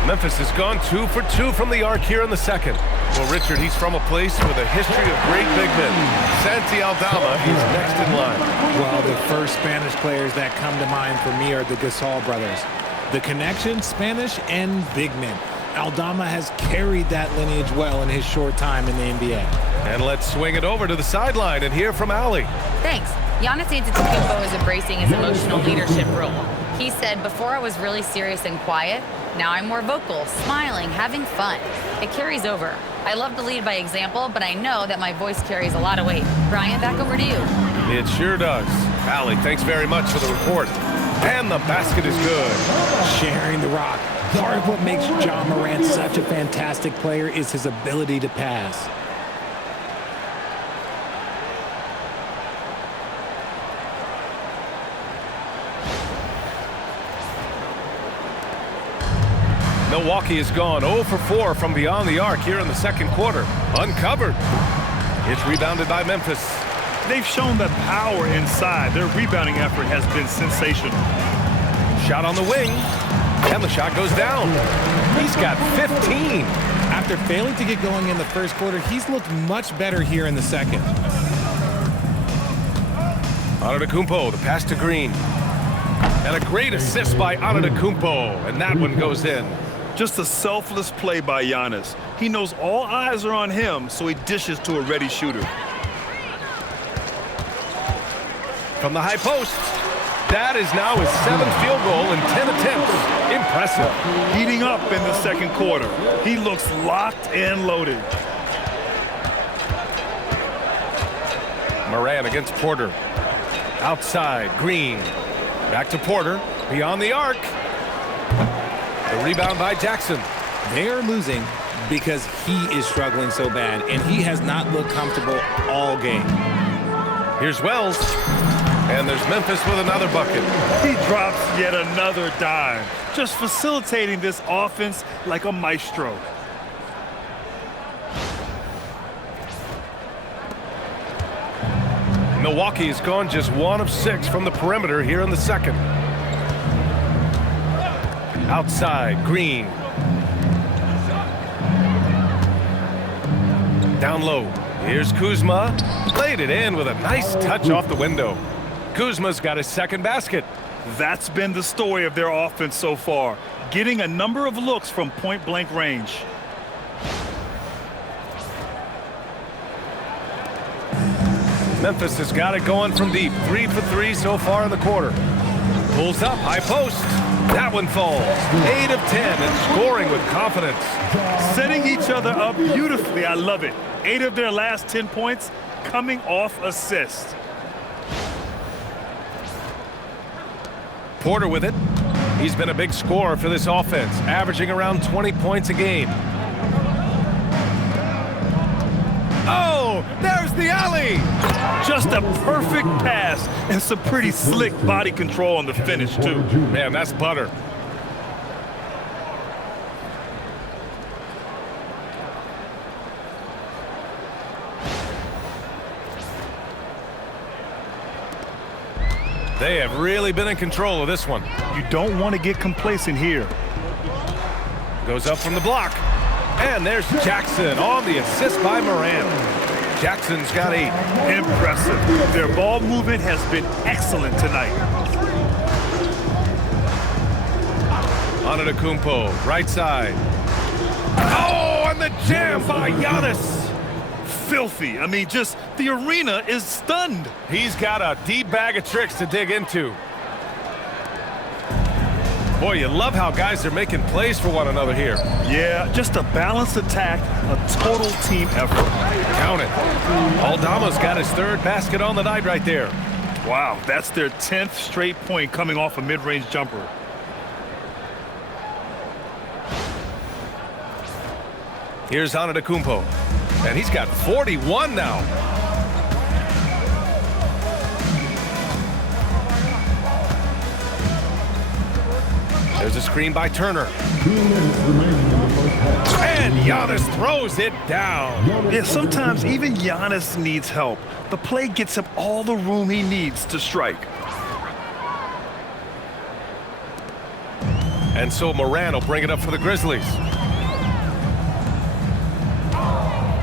Memphis has gone 2 for 2 from the arc here in the second. Well, Richard, he's from a place with a history of great big men. Santi Aldama is next in line. Well, the first Spanish players that come to mind for me are the Gasol brothers. The connection, Spanish and big men. Aldama has carried that lineage well in his short time in the NBA. And let's swing it over to the sideline and hear from Allie. Thanks. Giannis Antetokounmpo is embracing his emotional leadership role. He said, before I was really serious and quiet, now I'm more vocal, smiling, having fun. It carries over. I love to lead by example, but I know that my voice carries a lot of weight. Brian, back over to you. It sure does. Allie, thanks very much for the report. And the basket is good. Sharing the rock. Part of what makes John Morant such a fantastic player is his ability to pass. Milwaukee has gone 0 for 4 from beyond the arc here in the second quarter. Uncovered. It's rebounded by Memphis. They've shown that power inside. Their rebounding effort has been sensational. Shot on the wing. And the shot goes down. He's got 15. After failing to get going in the first quarter, he's looked much better here in the second. Antetokounmpo, the pass to Green. And a great assist by Antetokounmpo. And that one goes in. Just a selfless play by Giannis. He knows all eyes are on him, so he dishes to a ready shooter. From the high post. That is now his 7th field goal in 10 attempts. Impressive. Heating up in the second quarter. He looks locked and loaded. Morant against Porter. Outside, Green. Back to Porter. Beyond the arc. The rebound by Jackson. They are losing because he is struggling so bad, and he has not looked comfortable all game. Here's Wells. And there's Memphis with another bucket. He drops yet another dime, just facilitating this offense like a maestro. Milwaukee has gone just 1 of 6 from the perimeter here in the second. Outside, Green. Down low. Here's Kuzma. Played it in with a nice touch off the window. Kuzma's got his second basket. That's been the story of their offense so far, getting a number of looks from point-blank range. Memphis has got it going from deep. 3 for 3 so far in the quarter. Pulls up, high post. That one falls. 8 of 10 and scoring with confidence. Setting each other up beautifully. I love it. 8 of their last 10 points coming off assists. Porter with it. He's been a big scorer for this offense, averaging around 20 points a game. Oh, there's the alley! Just a perfect pass and some pretty slick body control on the finish, too. Man, that's butter. They have really been in control of this one. You don't want to get complacent here. Goes up from the block. And there's Jackson on the assist by Morant. Jackson's got 8. Impressive. Their ball movement has been excellent tonight. Antetokounmpo, right side. Oh, and the jam by Giannis. Filthy. I mean, just the arena is stunned. He's got a deep bag of tricks to dig into. Boy, you love how guys are making plays for one another here. Yeah, just a balanced attack, a total team effort. Count it. Aldama's got his third basket on the night right there. Wow, that's their 10th straight point coming off a mid-range jumper. Here's Antetokounmpo, and he's got 41 now. There's a screen by Turner. And Giannis throws it down. Yeah, sometimes even Giannis needs help. The play gets him all the room he needs to strike. And so Morant will bring it up for the Grizzlies.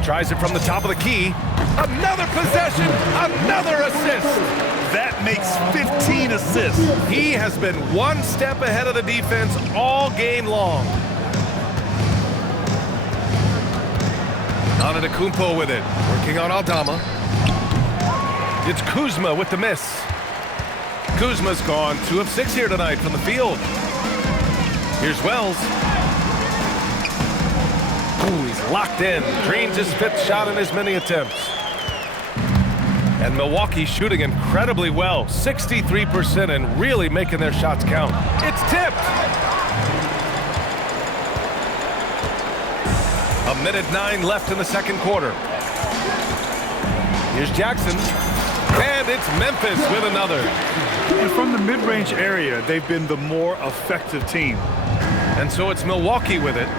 Tries it from the top of the key. Another possession, another assist. That makes 15 assists. He has been one step ahead of the defense all game long. Antetokounmpo with it, working on Aldama. It's Kuzma with the miss. Kuzma's gone 2 of 6 here tonight from the field. Here's Wells. Ooh, he's locked in. Drains his 5th shot in as many attempts. And Milwaukee shooting incredibly well, 63%, and really making their shots count. It's tipped. 1:09 left in the second quarter. Here's Jackson, and it's Memphis with another. And from the mid-range area, they've been the more effective team. And so it's Milwaukee with it.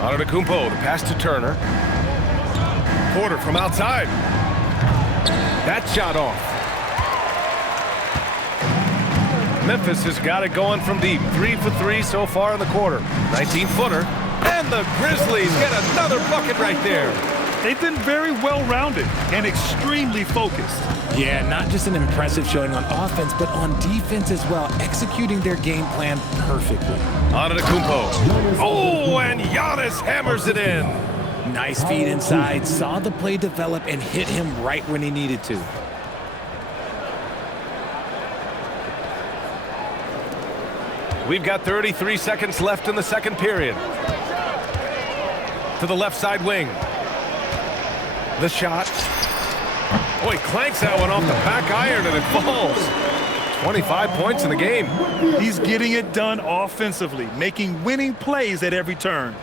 Antetokounmpo, the pass to Turner. Porter from outside. That shot off. Memphis has got it going from deep. 3 for 3 so far in the quarter. 19-footer. And the Grizzlies get another bucket right there. They've been very well-rounded and extremely focused. Yeah, not just an impressive showing on offense, but on defense as well, executing their game plan perfectly. Antetokounmpo. Oh, and Giannis hammers it in. Nice feed inside, saw the play develop and hit him right when he needed to. We've got 33 seconds left in the second period. To the left side wing. The shot. Oh, he clanks that one off the back iron and it falls. 25 points in the game. He's getting it done offensively, making winning plays at every turn.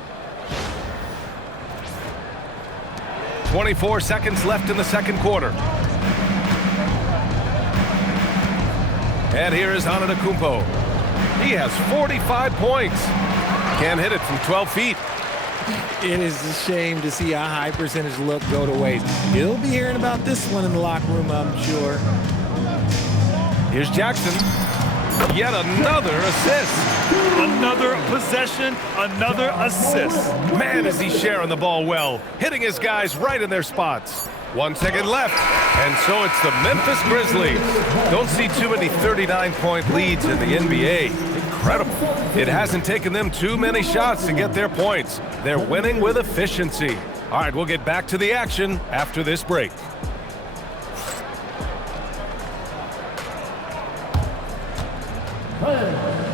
24 seconds left in the second quarter. And here is Antetokounmpo. He has 45 points. Can't hit it from 12 feet. It is a shame to see a high percentage look go to waste. You'll be hearing about this one in the locker room, I'm sure. Here's Jackson. Yet another assist. Another possession, another assist. Man, is he sharing the ball well, hitting his guys right in their spots. 1 second left, and so it's the Memphis Grizzlies. Don't see too many 39-point leads in the NBA. Incredible. It hasn't taken them too many shots to get their points. They're winning with efficiency. All right, we'll get back to the action after this break.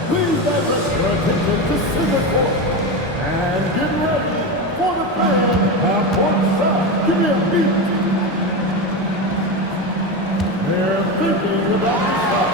Please direct your attention to center court and get ready for the fan half-court shot. Give me a beat. They're thinking about the shot.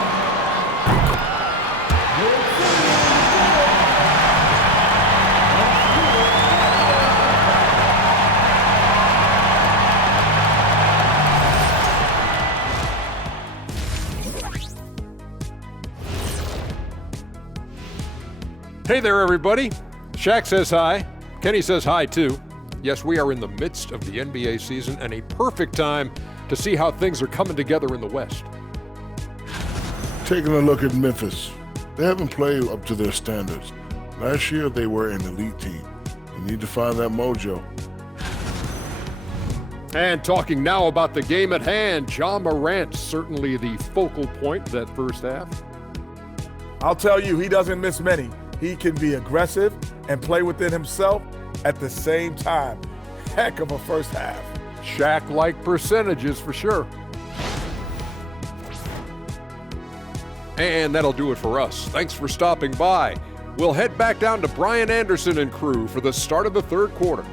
Hey there, everybody. Shaq says hi. Kenny says hi, too. Yes, we are in the midst of the NBA season and a perfect time to see how things are coming together in the West. Taking a look at Memphis. They haven't played up to their standards. Last year, they were an elite team. You need to find that mojo. And talking now about the game at hand, Ja Morant, certainly the focal point that first half. I'll tell you, he doesn't miss many. He can be aggressive and play within himself at the same time. Heck of a first half. Shaq-like percentages for sure. And that'll do it for us. Thanks for stopping by. We'll head back down to Brian Anderson and crew for the start of the third quarter.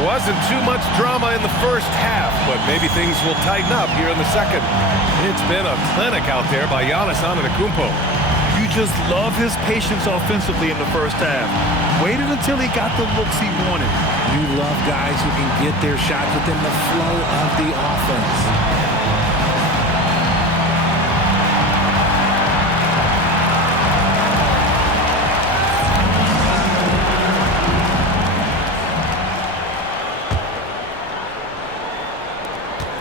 Wasn't too much drama in the first half, but maybe things will tighten up here in the second. It's been a clinic out there by Giannis Antetokounmpo. You just love his patience offensively in the first half. Waited until he got the looks he wanted. You love guys who can get their shots within the flow of the offense.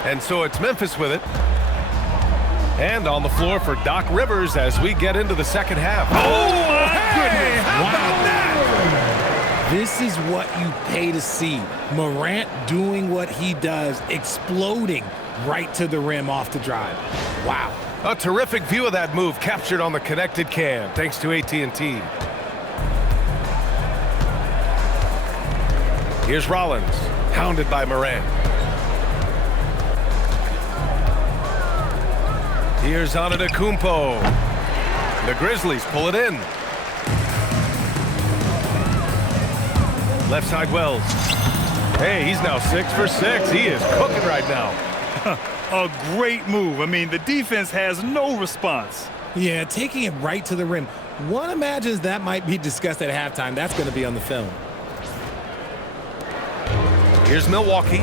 And so it's Memphis with it. And on the floor for Doc Rivers as we get into the second half. Oh, my goodness. How about that? This is what you pay to see. Morant doing what he does, exploding right to the rim off the drive. Wow. A terrific view of that move captured on the connected cam, thanks to AT&T. Here's Rollins, hounded by Morant. Here's Antetokounmpo. The Grizzlies pull it in. Left side Wells. Hey, he's now 6 for 6. He is cooking right now. A great move. I mean, the defense has no response. Yeah, taking it right to the rim. One imagines that might be discussed at halftime. That's going to be on the film. Here's Milwaukee.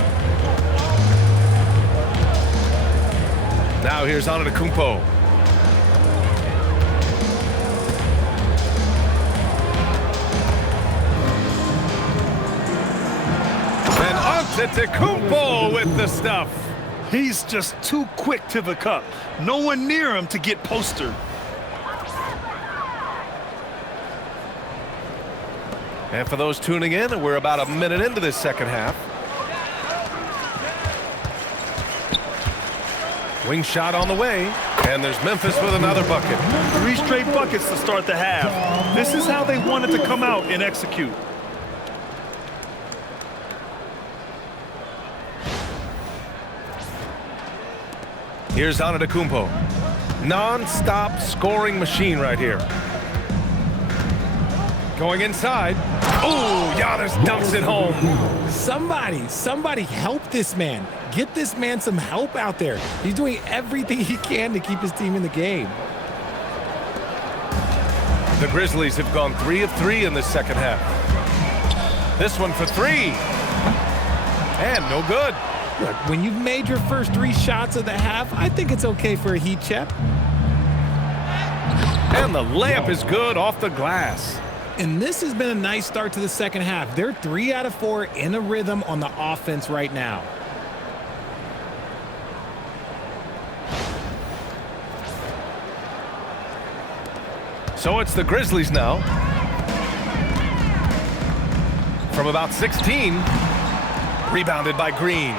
Now here's Antetokounmpo. And Antetokounmpo with the stuff. He's just too quick to the cup. No one near him to get postered. And for those tuning in, we're about a minute into this second half. Wing shot on the way, and there's Memphis with another bucket. 3 straight buckets to start the half. This is how they wanted to come out and execute. Here's Antetokounmpo. Non-stop scoring machine right here. Going inside. Ooh, Giannis dumps it home. Somebody help this man. Get this man some help out there. He's doing everything he can to keep his team in the game. The Grizzlies have gone 3 of 3 in this second half. This one for 3. And no good. Look, when you've made your first 3 shots of the half, I think it's okay for a heat check. And the layup is good off the glass. And this has been a nice start to the second half. They're 3 out of 4 in a rhythm on the offense right now. So it's the Grizzlies now. From about 16. Rebounded by Green.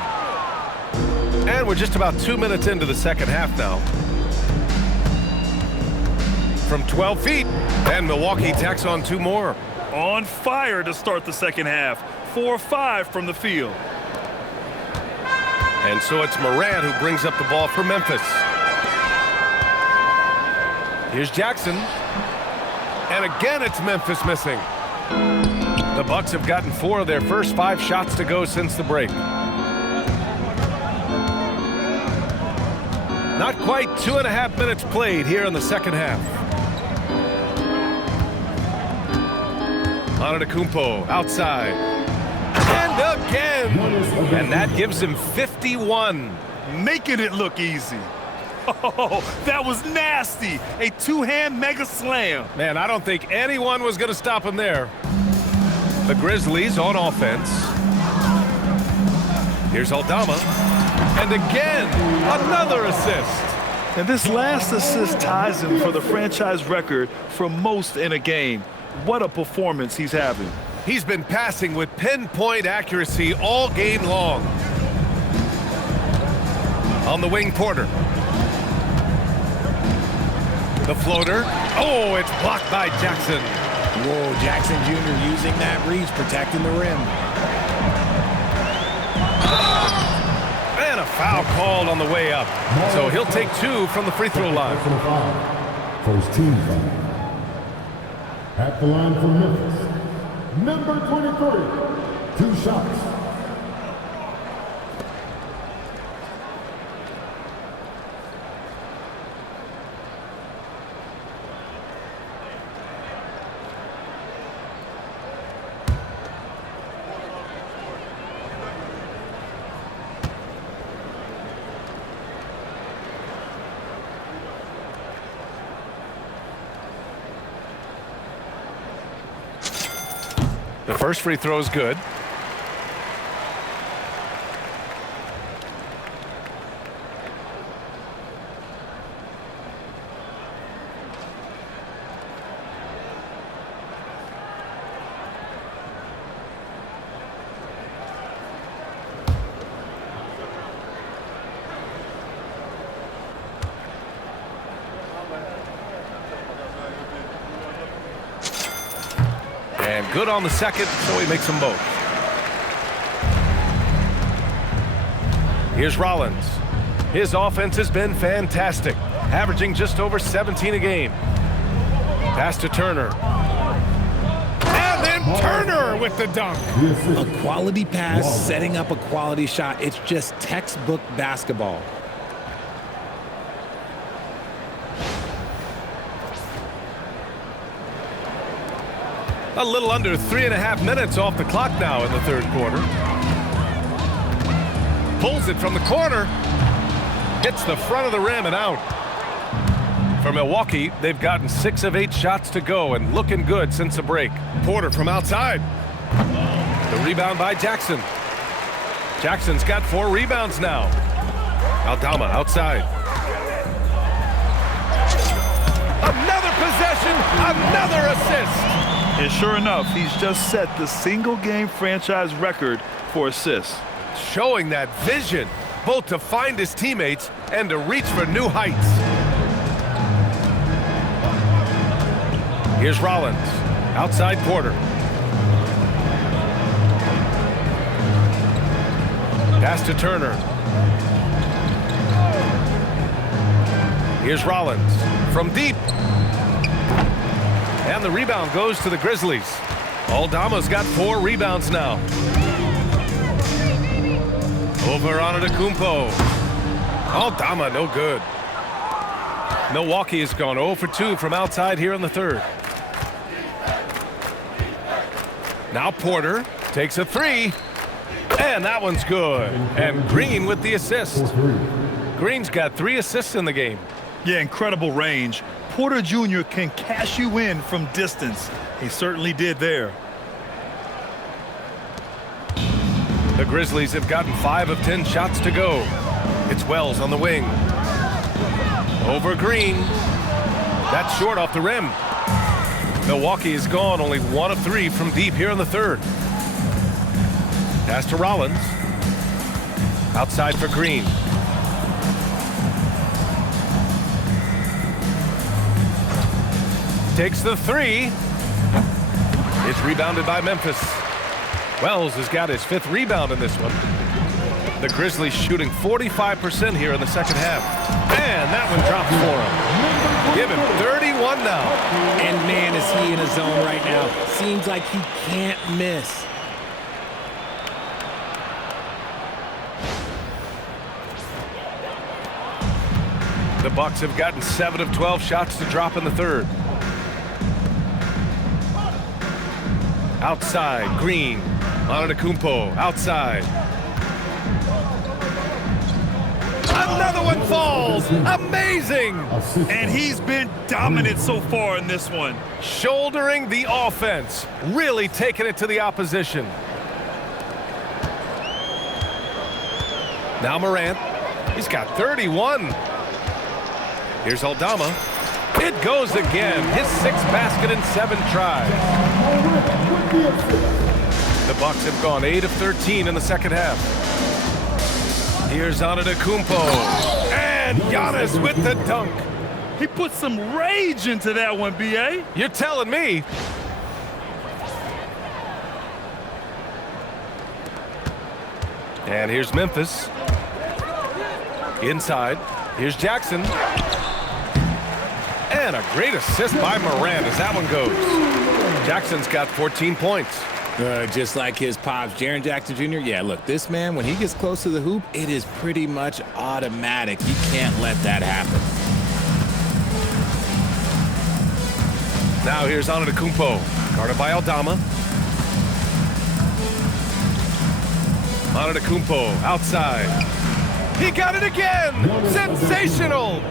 And we're just about 2 minutes into the second half now. From 12 feet. And Milwaukee tacks on 2 more. On fire to start the second half. 4-5 from the field. And so it's Morant who brings up the ball for Memphis. Here's Jackson. And again, it's Memphis missing. The Bucks have gotten 4 of their first 5 shots to go since the break. Not quite 2.5 minutes played here in the second half. Antetokounmpo outside. And again. And that gives him 51. Making it look easy. Oh, that was nasty. A 2-hand mega slam. Man, I don't think anyone was going to stop him there. The Grizzlies on offense. Here's Aldama. And again, another assist. And this last assist ties him for the franchise record for most in a game. What a performance he's having. He's been passing with pinpoint accuracy all game long. On the wing, Porter. The floater. Oh, it's blocked by Jackson. Whoa, Jackson Jr. using that reach, protecting the rim. And a foul called on the way up. So he'll take 2 from the free throw line. First team foul. At the line for Memphis, number 23, 2 shots. The first free throw is good. And good on the second, so he makes them both. Here's Rollins. His offense has been fantastic, averaging just over 17 a game. Pass to Turner. And then Turner with the dunk. A quality pass, setting up a quality shot. It's just textbook basketball. A little under 3.5 minutes off the clock now in the third quarter. Pulls it from the corner. Hits the front of the rim and out. For Milwaukee, they've gotten 6 of 8 shots to go and looking good since the break. Porter from outside. The rebound by Jackson. Jackson's got 4 rebounds now. Aldama outside. Another possession, another assist. And sure enough, he's just set the single-game franchise record for assists. Showing that vision, both to find his teammates and to reach for new heights. Here's Rollins, outside Porter. Pass to Turner. Here's Rollins from deep. And the rebound goes to the Grizzlies. Aldama's got 4 rebounds now. Over Antetokounmpo. Aldama, no good. Milwaukee has gone 0 for 2 from outside here in the third. Now Porter takes a 3. And that one's good. And Green with the assist. Green's got 3 assists in the game. Yeah, incredible range. Porter Jr. can cash you in from distance. He certainly did there. The Grizzlies have gotten 5 of 10 shots to go. It's Wells on the wing. Over Green. That's short off the rim. Milwaukee is gone only 1 of 3 from deep here in the third. Pass to Rollins. Outside for Green. Takes the 3. It's rebounded by Memphis. Wells has got his 5th rebound in this one. The Grizzlies shooting 45% here in the second half. And that one drops for him. Give him 31 now. And man, is he in a zone right now. Seems like he can't miss. The Bucks have gotten 7 of 12 shots to drop in the third. Outside, Green. Antetokounmpo, outside. Another one falls! Amazing! And he's been dominant so far in this one. Shouldering the offense. Really taking it to the opposition. Now Morant. He's got 31. Here's Aldama. It goes again. His 6th basket in 7 tries. The Bucks have gone 8 of 13 in the second half. Here's Antetokounmpo. And Giannis with the dunk. He put some rage into that one, B.A. You're telling me. And here's Memphis. Inside. Here's Jackson. And a great assist by Morant as that one goes. Jackson's got 14 points. Just like his pops, Jaren Jackson Jr. Yeah, look, this man, when he gets close to the hoop, it is pretty much automatic. You can't let that happen. Now here's Antetokounmpo, guarded by Aldama. Antetokounmpo outside. He got it again! Sensational!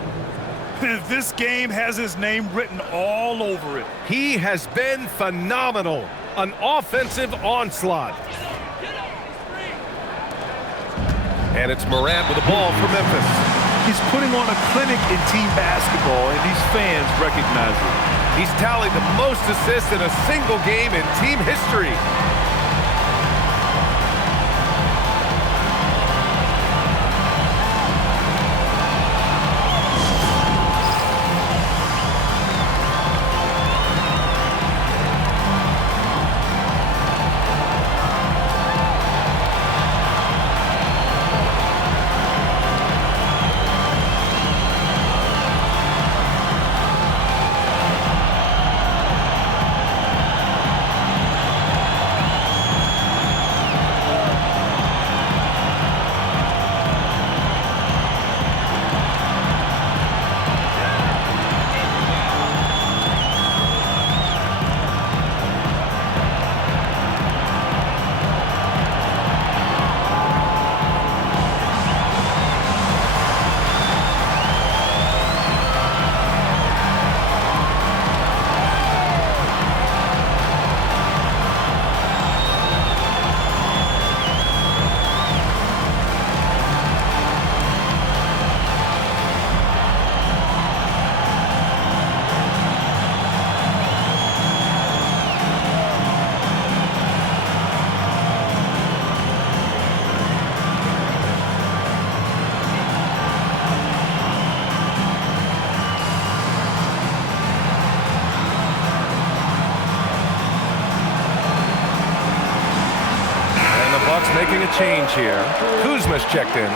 This game has his name written all over it. He has been phenomenal. An offensive onslaught. And it's Morant with the ball for Memphis. He's putting on a clinic in team basketball, and these fans recognize it. He's tallied the most assists in a single game in team history. Making a change here. Kuzma's checked in.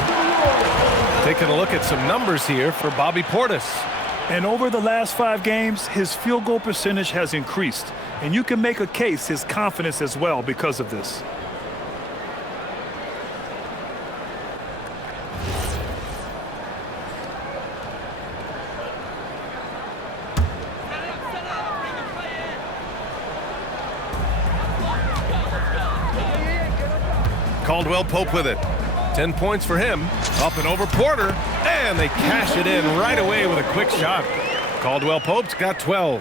Taking a look at some numbers here for Bobby Portis. And over the last 5 games, his field goal percentage has increased. And you can make a case his confidence as well because of this. Caldwell Pope with it. 10 points for him. Up and over Porter. And they cash it in right away with a quick shot. Caldwell Pope's got 12.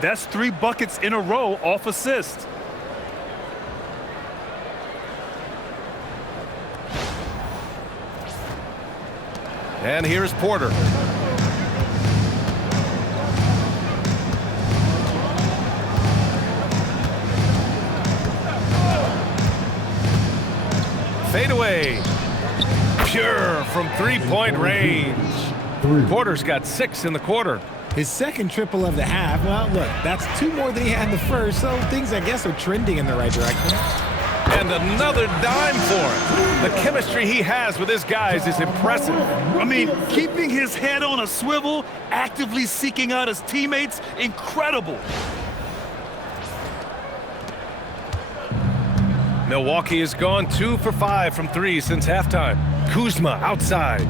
That's 3 buckets in a row off assist. And here's Porter. Fade away. Pure from three-point range. Porter's got 6 in the quarter. His second triple of the half. Well, look, that's 2 more than he had in the first, so things, I guess, are trending in the right direction. And another dime for him. The chemistry he has with his guys is impressive. I mean, keeping his head on a swivel, actively seeking out his teammates, incredible. Milwaukee has gone 2 for 5 from 3 since halftime. Kuzma outside.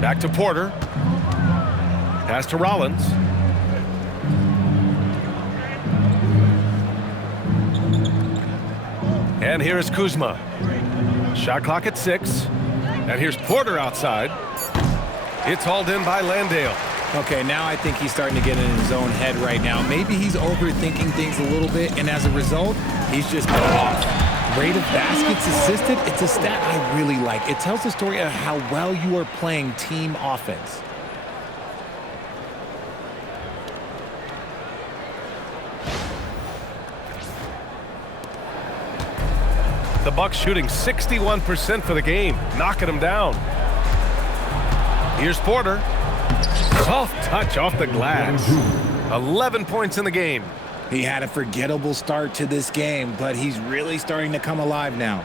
Back to Porter. Pass to Rollins. And here is Kuzma. Shot clock at 6. And here's Porter outside. It's hauled in by Landale. Okay, now I think he's starting to get in his own head right now. Maybe he's overthinking things a little bit, and as a result, he's just off. Rate of baskets assisted, it's a stat I really like. It tells the story of how well you are playing team offense. The Bucks shooting 61% for the game, knocking them down. Here's Porter. Soft touch off the glass. 11 points in the game. He had a forgettable start to this game, but he's really starting to come alive now.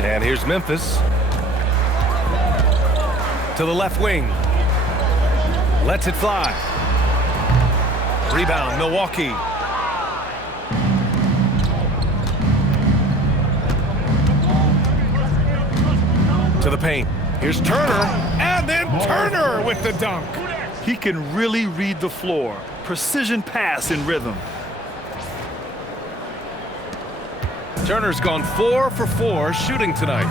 And here's Memphis. To the left wing. Lets it fly. Rebound, Milwaukee. To the paint. Here's Turner. And then Turner with the dunk. He can really read the floor. Precision pass in rhythm. Turner's gone 4 for 4 shooting tonight.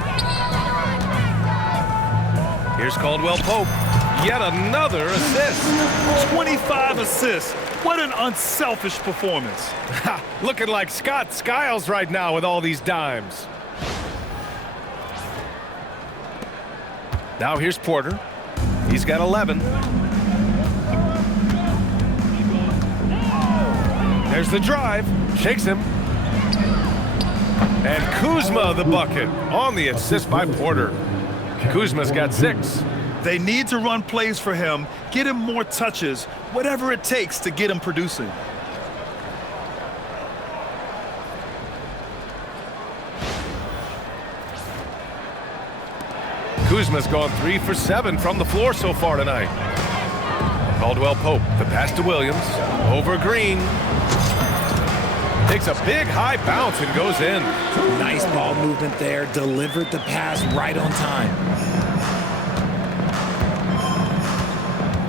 Here's Caldwell Pope. Yet another assist. 25 assists. What an unselfish performance. Looking like Scott Skiles right now with all these dimes. Now here's Porter. He's got 11. There's the drive. Shakes him. And Kuzma the bucket on the assist by Porter. Kuzma's got 6. They need to run plays for him, get him more touches, whatever it takes to get him producing. Kuzma's gone 3 for 7 from the floor so far tonight. Caldwell Pope, the pass to Williams. Over Green. Takes a big high bounce and goes in. Nice ball movement there. Delivered the pass right on time.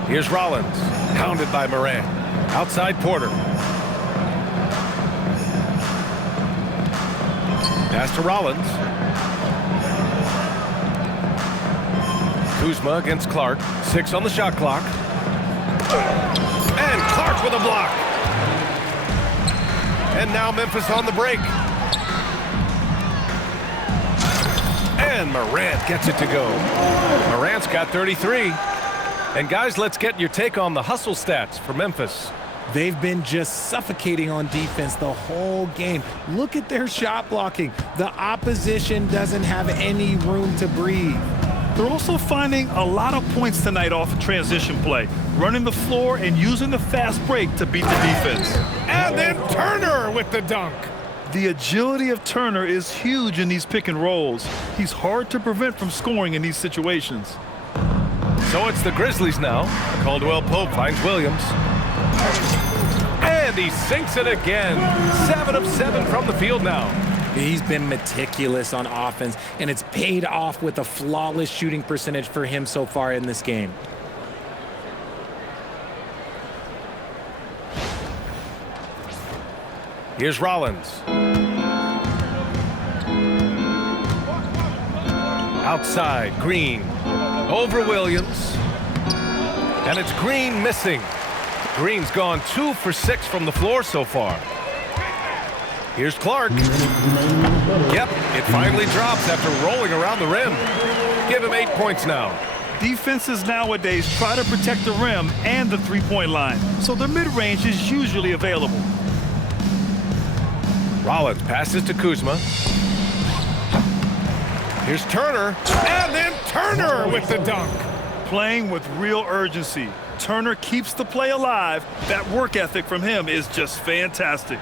Here's Rollins. Pounded by Morant. Outside Porter. Pass to Rollins. Kuzma against Clark. 6 on the shot clock. And Clark with a block. And now Memphis on the break. And Morant gets it to go. Morant's got 33. And guys, let's get your take on the hustle stats for Memphis. They've been just suffocating on defense the whole game. Look at their shot blocking. The opposition doesn't have any room to breathe. They're also finding a lot of points tonight off of transition play, running the floor and using the fast break to beat the defense. And then Turner with the dunk. The agility of Turner is huge in these pick and rolls. He's hard to prevent from scoring in these situations. So it's the Grizzlies now. Caldwell Pope finds Williams. And he sinks it again. 7 of 7 from the field now. He's been meticulous on offense, and it's paid off with a flawless shooting percentage for him so far in this game. Here's Rollins. Outside, Green. Over Williams. And it's Green missing. Green's gone 2 for 6 from the floor so far. Here's Clark. Yep, it finally drops after rolling around the rim. Give him 8 points now. Defenses nowadays try to protect the rim and the three-point line, so the mid-range is usually available. Rollins passes to Kuzma. Here's Turner, and then Turner with the dunk. Playing with real urgency. Turner keeps the play alive. That work ethic from him is just fantastic.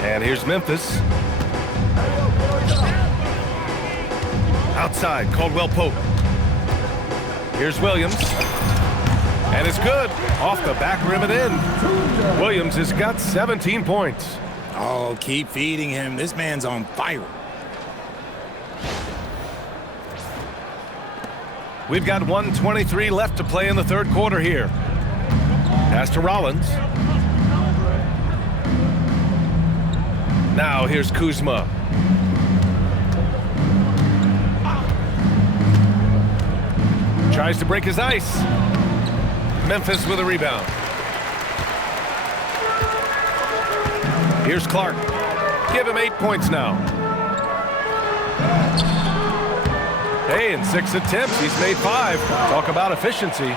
And here's Memphis. Outside, Caldwell Pope. Here's Williams. And it's good. Off the back rim and in. Williams has got 17 points. Oh, keep feeding him. This man's on fire. We've got 1:23 left to play in the third quarter here. Pass to Rollins. Now here's Kuzma. Tries to break his ice. Memphis with a rebound. Here's Clark. Give him 8 points now. Hey, in 6 attempts, he's made 5. Talk about efficiency.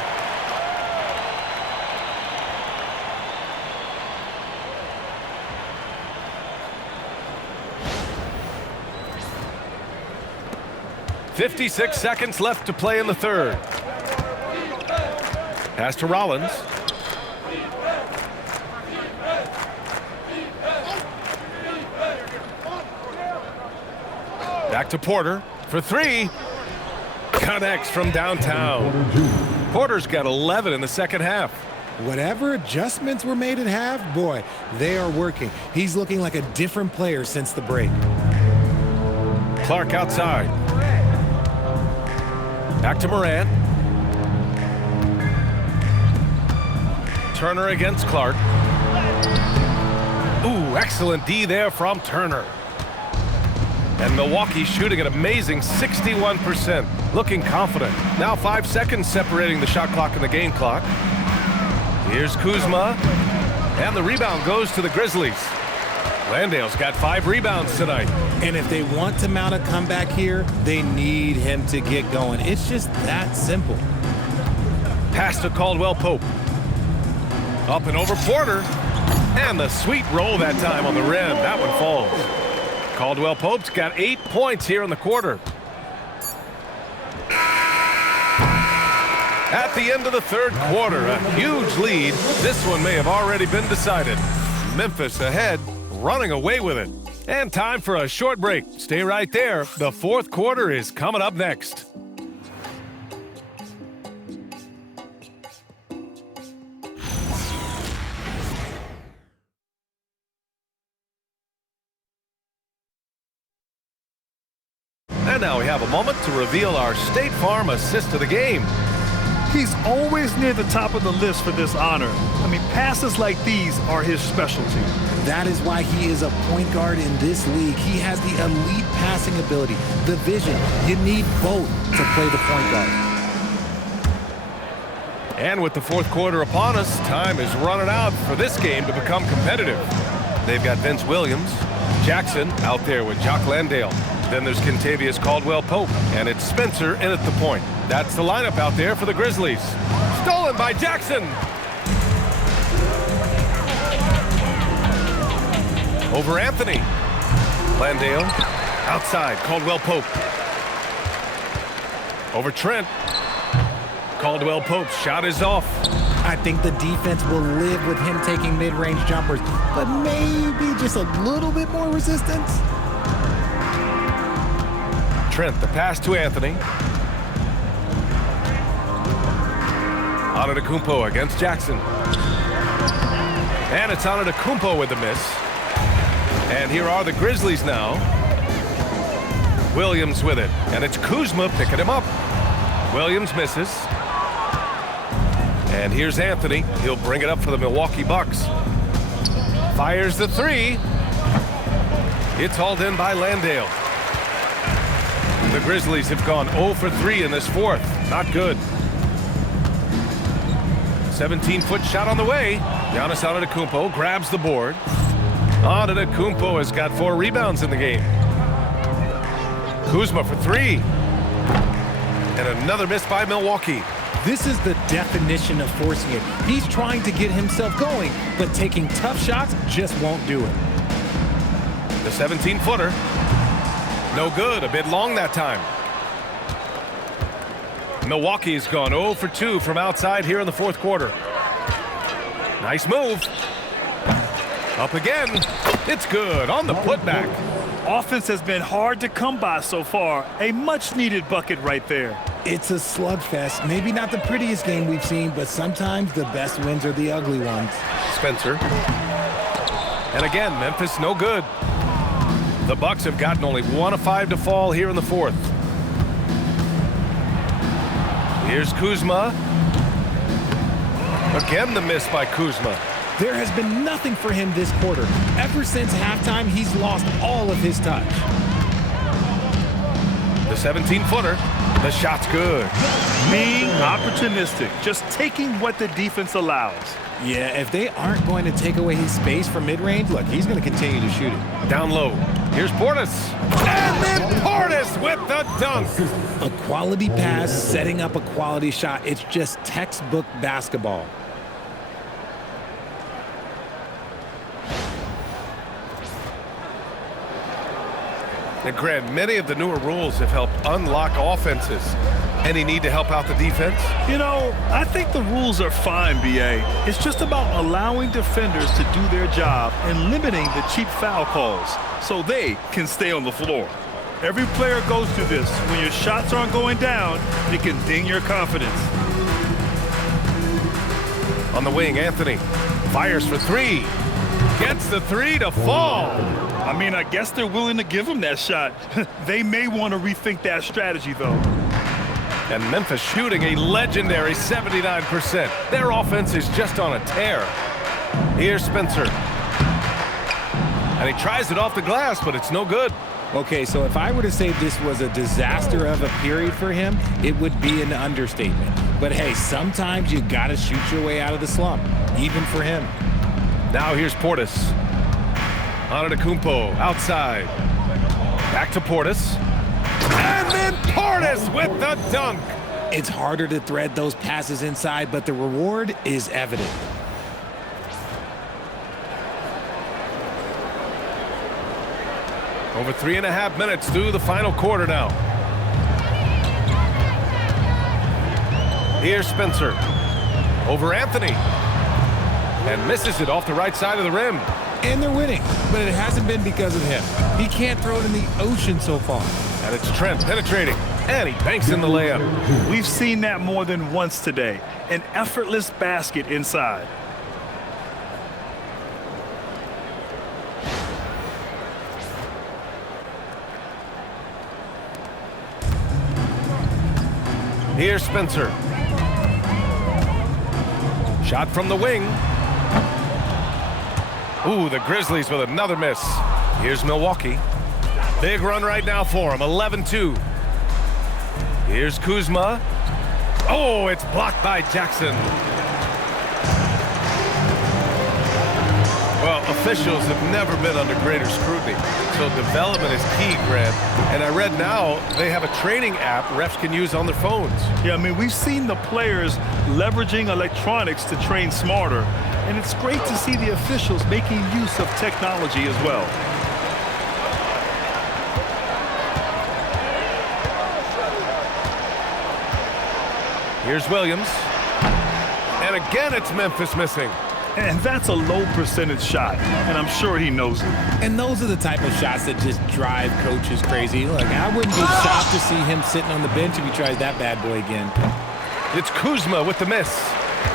56 seconds left to play in the third. Pass to Rollins. Back to Porter for three. Connects from downtown. Porter's got 11 in the second half. Whatever adjustments were made at half, boy, they are working. He's looking like a different player since the break. Clark outside. Back to Morant. Turner against Clark. Ooh, excellent D there from Turner. And Milwaukee shooting an amazing 61%, looking confident. Now 5 seconds separating the shot clock and the game clock. Here's Kuzma, and the rebound goes to the Grizzlies. Landale's got 5 rebounds tonight. And if they want to mount a comeback here, they need him to get going. It's just that simple. Pass to Caldwell-Pope. Up and over Porter. And the sweet roll that time on the rim. That one falls. Caldwell-Pope's got 8 points here in the quarter. At the end of the third quarter, a huge lead. This one may have already been decided. Memphis ahead, running away with it. And time for a short break. Stay right there. The fourth quarter is coming up next. And now we have a moment to reveal our State Farm assist of the game. He's always near the top of the list for this honor. I mean, passes like these are his specialty. That is why he is a point guard in this league. He has the elite passing ability, the vision. You need both to play the point guard. And with the fourth quarter upon us, time is running out for this game to become competitive. They've got Vince Williams, Jackson out there with Jock Landale. Then there's Kentavious Caldwell-Pope, and it's Spencer in at the point. That's the lineup out there for the Grizzlies. Stolen by Jackson. Over Anthony. Landale. Outside, Caldwell-Pope. Over Trent. Caldwell-Pope's shot is off. I think the defense will live with him taking mid-range jumpers, but maybe just a little bit more resistance. Trent, the pass to Anthony. Antetokounmpo against Jackson. And it's Antetokounmpo with the miss. And here are the Grizzlies now. Williams with it. And it's Kuzma picking him up. Williams misses. And here's Anthony. He'll bring it up for the Milwaukee Bucks. Fires the three. It's hauled in by Landale. The Grizzlies have gone 0 for 3 in this fourth. Not good. 17-foot shot on the way. Giannis Antetokounmpo grabs the board. Antetokounmpo has got 4 rebounds in the game. Kuzma for 3. And another miss by Milwaukee. This is the definition of forcing it. He's trying to get himself going, but taking tough shots just won't do it. The 17-footer. No good, a bit long that time. Milwaukee's gone 0 for 2 from outside here in the fourth quarter. Nice move. Up again. It's good on the putback. Offense has been hard to come by so far. A much-needed bucket right there. It's a slugfest. Maybe not the prettiest game we've seen, but sometimes the best wins are the ugly ones. Spencer. And again, Memphis no good. The Bucks have gotten only 1 of 5 to fall here in the fourth. Here's Kuzma. Again, the miss by Kuzma. There has been nothing for him this quarter. Ever since halftime, he's lost all of his touch. The 17-footer. The shot's good. Being opportunistic, just taking what the defense allows. Yeah, if they aren't going to take away his space from mid-range, look, he's going to continue to shoot it. Down low. Here's Portis. And then Portis with the dunk. A quality pass, setting up a quality shot. It's just textbook basketball. And Grant, many of the newer rules have helped unlock offenses. Any need to help out the defense? You know, I think the rules are fine, B.A. It's just about allowing defenders to do their job and limiting the cheap foul calls so they can stay on the floor. Every player goes through this. When your shots aren't going down, it can ding your confidence. On the wing, Anthony fires for three. Gets the three to fall. I mean, I guess they're willing to give him that shot. They may want to rethink that strategy, though. And Memphis shooting a legendary 79%. Their offense is just on a tear. Here's Spencer. And he tries it off the glass, but it's no good. Okay, so if I were to say this was a disaster of a period for him, it would be an understatement. But hey, sometimes you gotta shoot your way out of the slump, even for him. Now here's Portis. Antetokounmpo outside. Back to Portis. And then Portis with the dunk. It's harder to thread those passes inside, but the reward is evident. Over 3.5 minutes through the final quarter now. Here's Spencer. Over Anthony. And misses it off the right side of the rim. And they're winning, but it hasn't been because of him. He can't throw it in the ocean so far. And it's Trent penetrating. And he banks in the layup. We've seen that more than once today. An effortless basket inside. Here's Spencer. Shot from the wing. Ooh, the Grizzlies with another miss. Here's Milwaukee. Big run right now for him, 11-2. Here's Kuzma. Oh, it's blocked by Jackson. Well, officials have never been under greater scrutiny, so development is key, Grant. And I read now they have a training app refs can use on their phones. Yeah, I mean, we've seen the players leveraging electronics to train smarter, and it's great to see the officials making use of technology as well. Here's Williams. And again, it's Memphis missing. And that's a low percentage shot, and I'm sure he knows it. And those are the type of shots that just drive coaches crazy. Look, I wouldn't be shocked to see him sitting on the bench if he tries that bad boy again. It's Kuzma with the miss.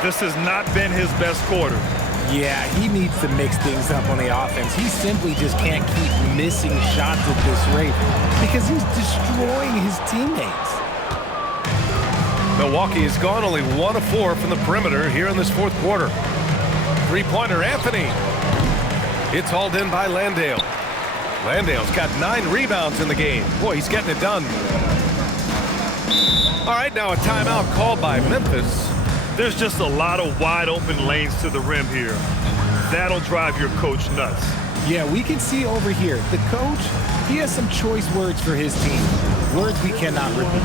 This has not been his best quarter. Yeah, he needs to mix things up on the offense. He simply just can't keep missing shots at this rate because he's destroying his teammates. Milwaukee has gone only 1 of 4 from the perimeter here in this fourth quarter. Three-pointer, Anthony. It's hauled in by Landale. Landale's got 9 rebounds in the game. Boy, he's getting it done. All right, now a timeout called by Memphis. There's just a lot of wide open lanes to the rim here. That'll drive your coach nuts. Yeah, we can see over here, the coach, he has some choice words for his team. Words we cannot repeat.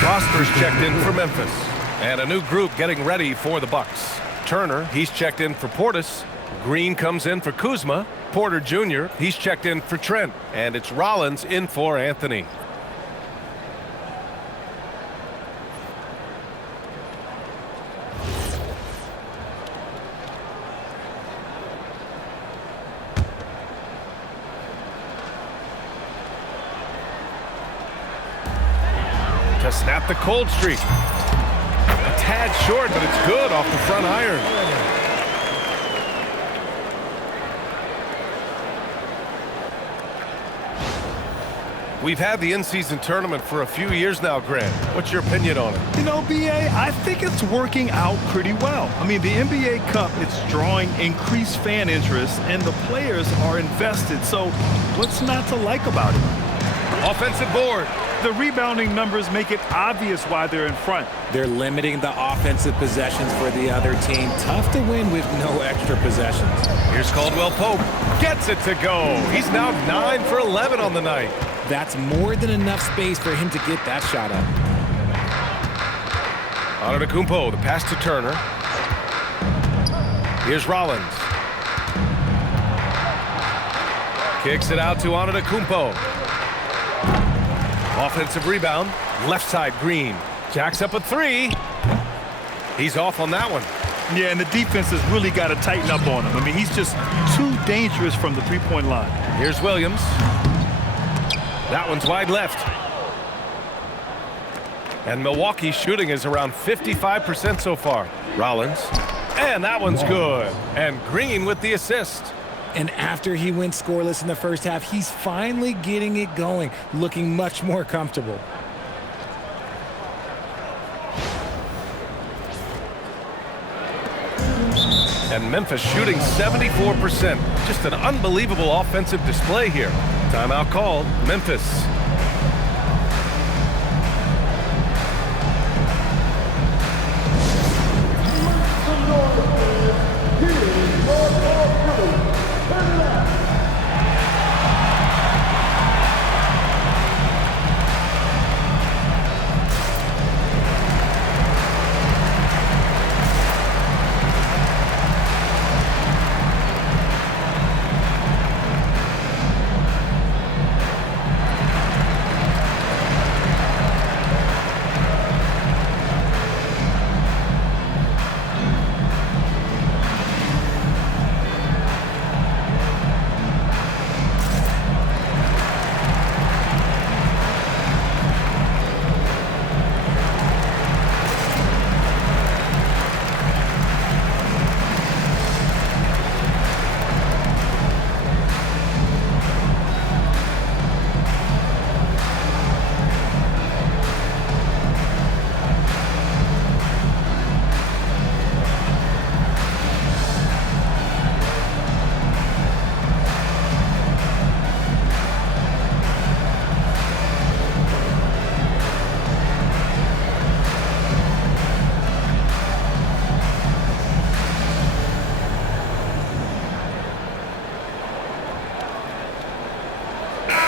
Prosper's checked in for Memphis. And a new group getting ready for the Bucks. Turner. He's checked in for Portis. Green comes in for Kuzma. Porter Jr., he's checked in for Trent. And it's Rollins in for Anthony. To snap the cold streak. A tad short, but it's good off the front iron. We've had the in-season tournament for a few years now, Grant. What's your opinion on it? You know, B.A., I think it's working out pretty well. I mean, the NBA Cup, it's drawing increased fan interest, and the players are invested. So what's not to like about it? Offensive board. The rebounding numbers make it obvious why they're in front. They're limiting the offensive possessions for the other team. Tough to win with no extra possessions. Here's Caldwell Pope. Gets it to go. He's now 9 for 11 on the night. That's more than enough space for him to get that shot up. Antetokounmpo, the pass to Turner. Here's Rollins. Kicks it out to Antetokounmpo. Offensive rebound. Left side, Green. Jacks up a three. He's off on that one. Yeah, and the defense has really got to tighten up on him. I mean, he's just too dangerous from the three-point line. Here's Williams. That one's wide left. And Milwaukee's shooting is around 55% so far. Rollins. And that one's good. And Green with the assist. And after he went scoreless in the first half, he's finally getting it going, looking much more comfortable. And Memphis shooting 74%. Just an unbelievable offensive display here. Timeout called. Memphis.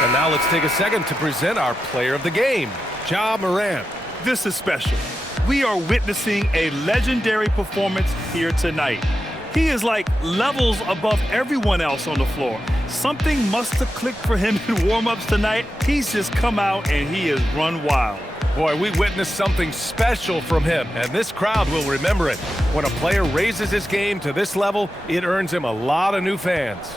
And now let's take a second to present our player of the game, Ja Morant. This is special. We are witnessing a legendary performance here tonight. He is like levels above everyone else on the floor. Something must have clicked for him in warm-ups tonight. He's just come out and he has run wild. Boy, we witnessed something special from him, and this crowd will remember it. When a player raises his game to this level, it earns him a lot of new fans.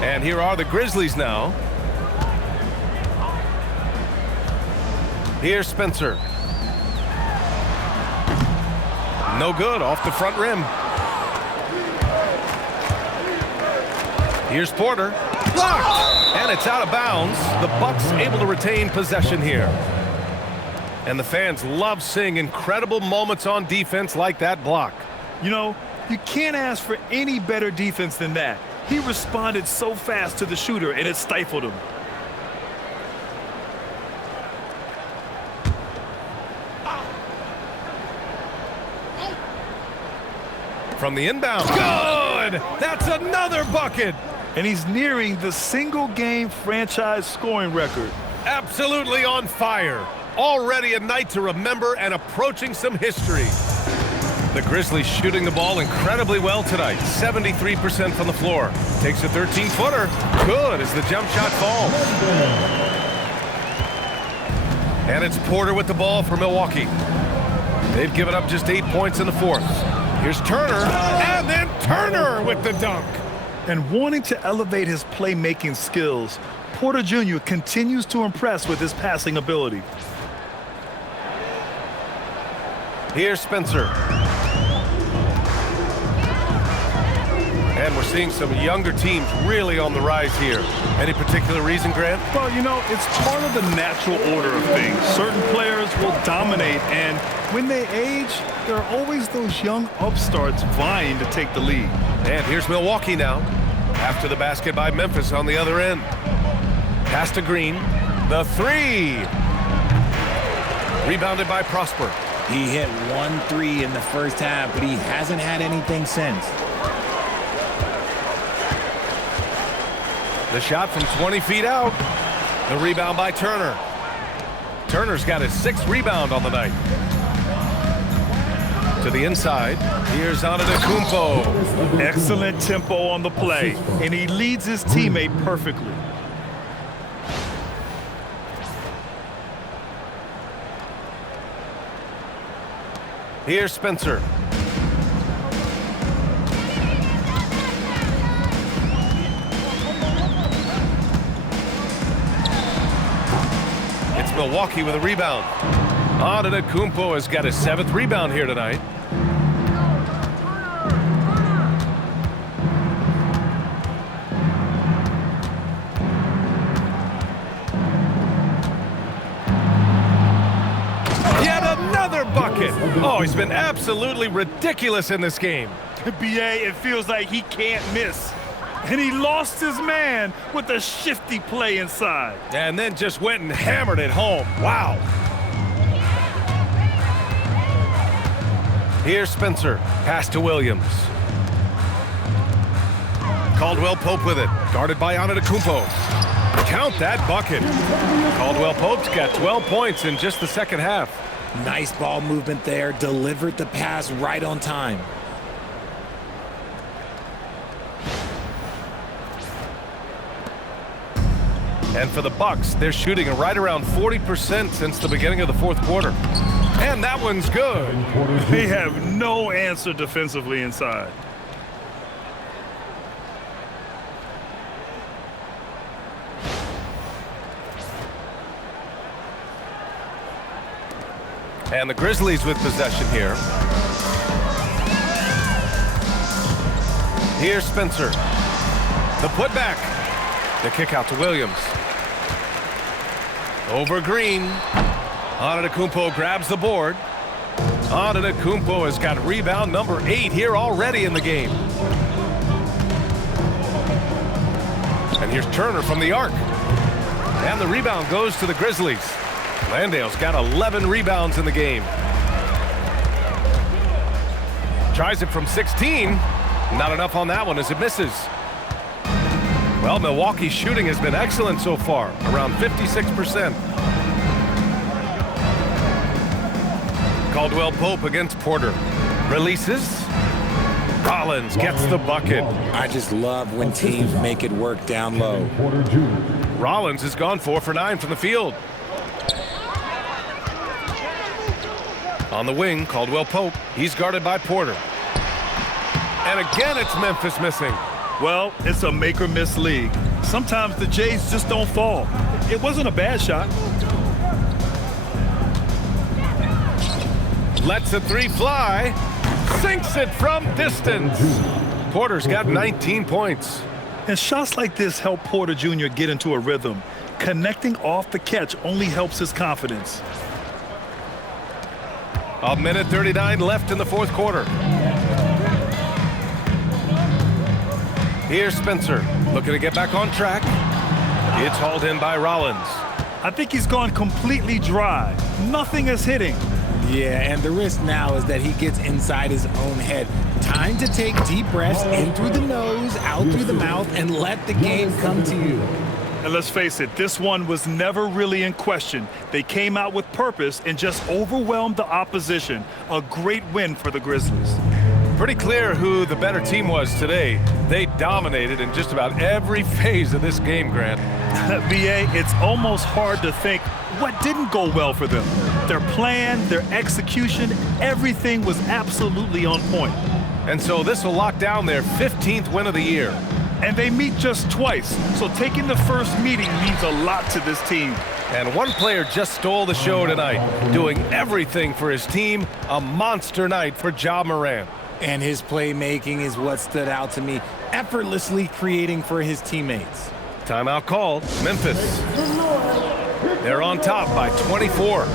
And here are the Grizzlies now. Here's Spencer. No good, off the front rim. Here's Porter. Blocked! And it's out of bounds. The Bucks able to retain possession here. And the fans love seeing incredible moments on defense like that block. You know, you can't ask for any better defense than that. He responded so fast to the shooter, and it stifled him. from the inbound. Good! That's another bucket! And he's nearing the single-game franchise scoring record. Absolutely on fire. Already a night to remember and approaching some history. The Grizzlies shooting the ball incredibly well tonight. 73% from the floor. Takes a 13-footer. Good as the jump shot falls. And it's Porter with the ball for Milwaukee. They've given up just 8 points in the fourth. Here's Turner, and then Turner with the dunk. And wanting to elevate his playmaking skills, Porter Jr. continues to impress with his passing ability. Here's Spencer. And we're seeing some younger teams really on the rise here. Any particular reason, Grant? Well, you know, it's part of the natural order of things. Certain players will dominate, and when they age, there are always those young upstarts vying to take the lead. And here's Milwaukee now. After the basket by Memphis on the other end. Pass to Green. The three. Rebounded by Prosper. He hit 1 3 in the first half, but he hasn't had anything since. The shot from 20 feet out. The rebound by Turner. Turner's got his 6th rebound on the night. To the inside. Here's Antetokounmpo. Excellent tempo on the play, and he leads his teammate perfectly. Here's Spencer. It's Milwaukee with a rebound. Antetokounmpo has got his 7th rebound here tonight. Yet another bucket. Oh, he's been absolutely ridiculous in this game. BA, it feels like he can't miss. And he lost his man with a shifty play inside. And then just went and hammered it home. Wow. Here's Spencer. Pass to Williams. Caldwell Pope with it. Guarded by Antetokounmpo. Count that bucket. Caldwell Pope's got 12 points in just the second half. Nice ball movement there. Delivered the pass right on time. And for the Bucks, they're shooting right around 40% since the beginning of the fourth quarter. And that one's good. They have no answer defensively inside. And the Grizzlies with possession here. Here's Spencer. The putback. The kick out to Williams. Over Green. Antetokounmpo grabs the board. Antetokounmpo has got rebound number 8 here already in the game. And here's Turner from the arc. And the rebound goes to the Grizzlies. Landale's got 11 rebounds in the game. Tries it from 16. Not enough on that one as it misses. Well, Milwaukee's shooting has been excellent so far, around 56%. Caldwell Pope against Porter. Releases. Rollins gets the bucket. I just love when teams make it work down low. Rollins has gone 4 for 9 from the field. On the wing, Caldwell Pope. He's guarded by Porter. And again, it's Memphis missing. Well, it's a make-or-miss league. Sometimes the Jays just don't fall. It wasn't a bad shot. Lets a 3 fly. Sinks it from distance. Porter's got 19 points. And shots like this help Porter Jr. get into a rhythm. Connecting off the catch only helps his confidence. A minute 39 left in the fourth quarter. Here's Spencer, looking to get back on track. It's hauled in by Rollins. I think he's gone completely dry. Nothing is hitting. Yeah, and the risk now is that he gets inside his own head. Time to take deep breaths in through the nose, out through the mouth, and let the game come to you. And let's face it, this one was never really in question. They came out with purpose and just overwhelmed the opposition. A great win for the Grizzlies. Pretty clear who the better team was today. They dominated in just about every phase of this game, Grant. BA, it's almost hard to think what didn't go well for them. Their plan, their execution, everything was absolutely on point. And so this will lock down their 15th win of the year. And they meet just twice, so taking the first meeting means a lot to this team. And one player just stole the show tonight, doing everything for his team. A monster night for Ja Morant. And his playmaking is what stood out to me, effortlessly creating for his teammates. Timeout called. Memphis. They're on top by 24.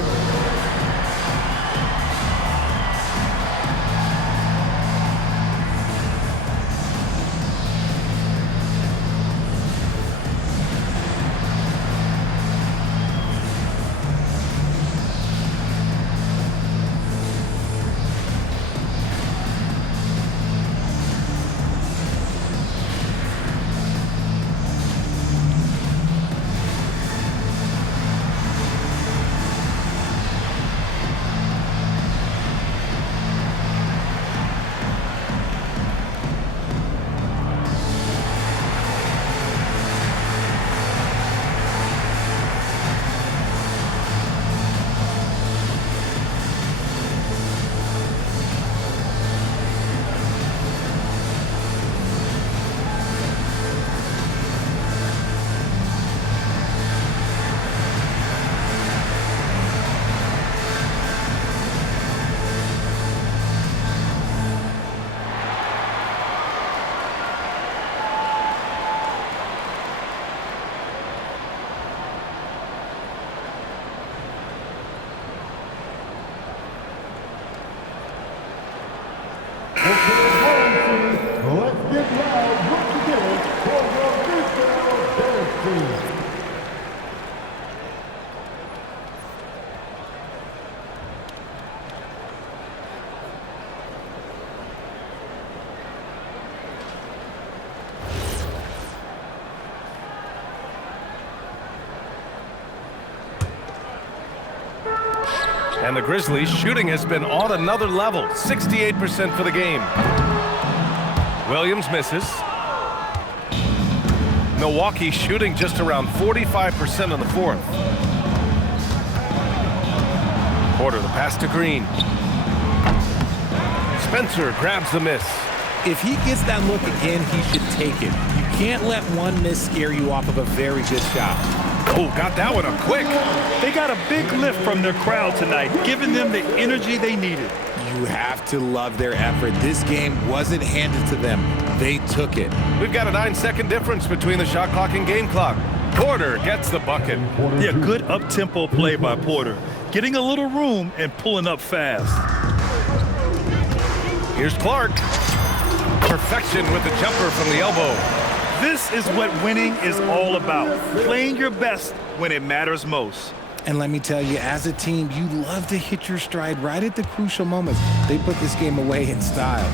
Let's get loud once again for the Memphis Grizzlies. And the Grizzlies' shooting has been on another level, 68% for the game. Williams misses. Milwaukee shooting just around 45% in the fourth. Porter, the pass to Green. Spencer grabs the miss. If he gets that look again, he should take it. You can't let one miss scare you off of a very good shot. Oh, got that one up quick. They got a big lift from their crowd tonight, giving them the energy they needed. You have to love their effort. This game wasn't handed to them. They took it. We've got a 9-second difference between the shot clock and game clock. Porter gets the bucket. Yeah, good up-tempo play by Porter. Getting a little room and pulling up fast. Here's Clark. Perfection with the jumper from the elbow. This is what winning is all about. Playing your best when it matters most. And let me tell you, as a team, you love to hit your stride right at the crucial moments. They put this game away in style.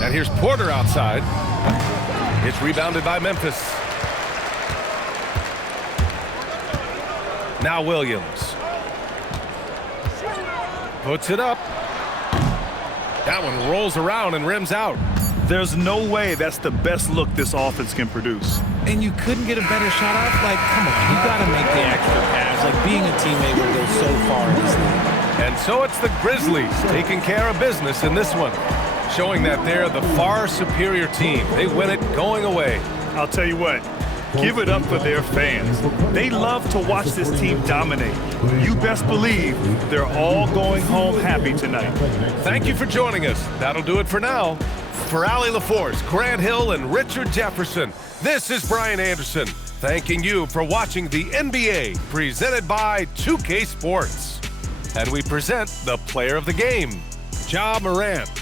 And here's Porter outside. It's rebounded by Memphis. Now Williams. Puts it up. That one rolls around and rims out. There's no way that's the best look this offense can produce. And you couldn't get a better shot off? Like, come on, you got to make the extra pass. Like, being a teammate will go so far in this league. And so it's the Grizzlies taking care of business in this one, showing that they're the far superior team. They win it going away. I'll tell you what, give it up for their fans. They love to watch this team dominate. You best believe they're all going home happy tonight. Thank you for joining us. That'll do it for now. For Allie LaForce, Grant Hill, and Richard Jefferson, this is Brian Anderson, thanking you for watching the NBA presented by 2K Sports. And we present the player of the game, Ja Morant.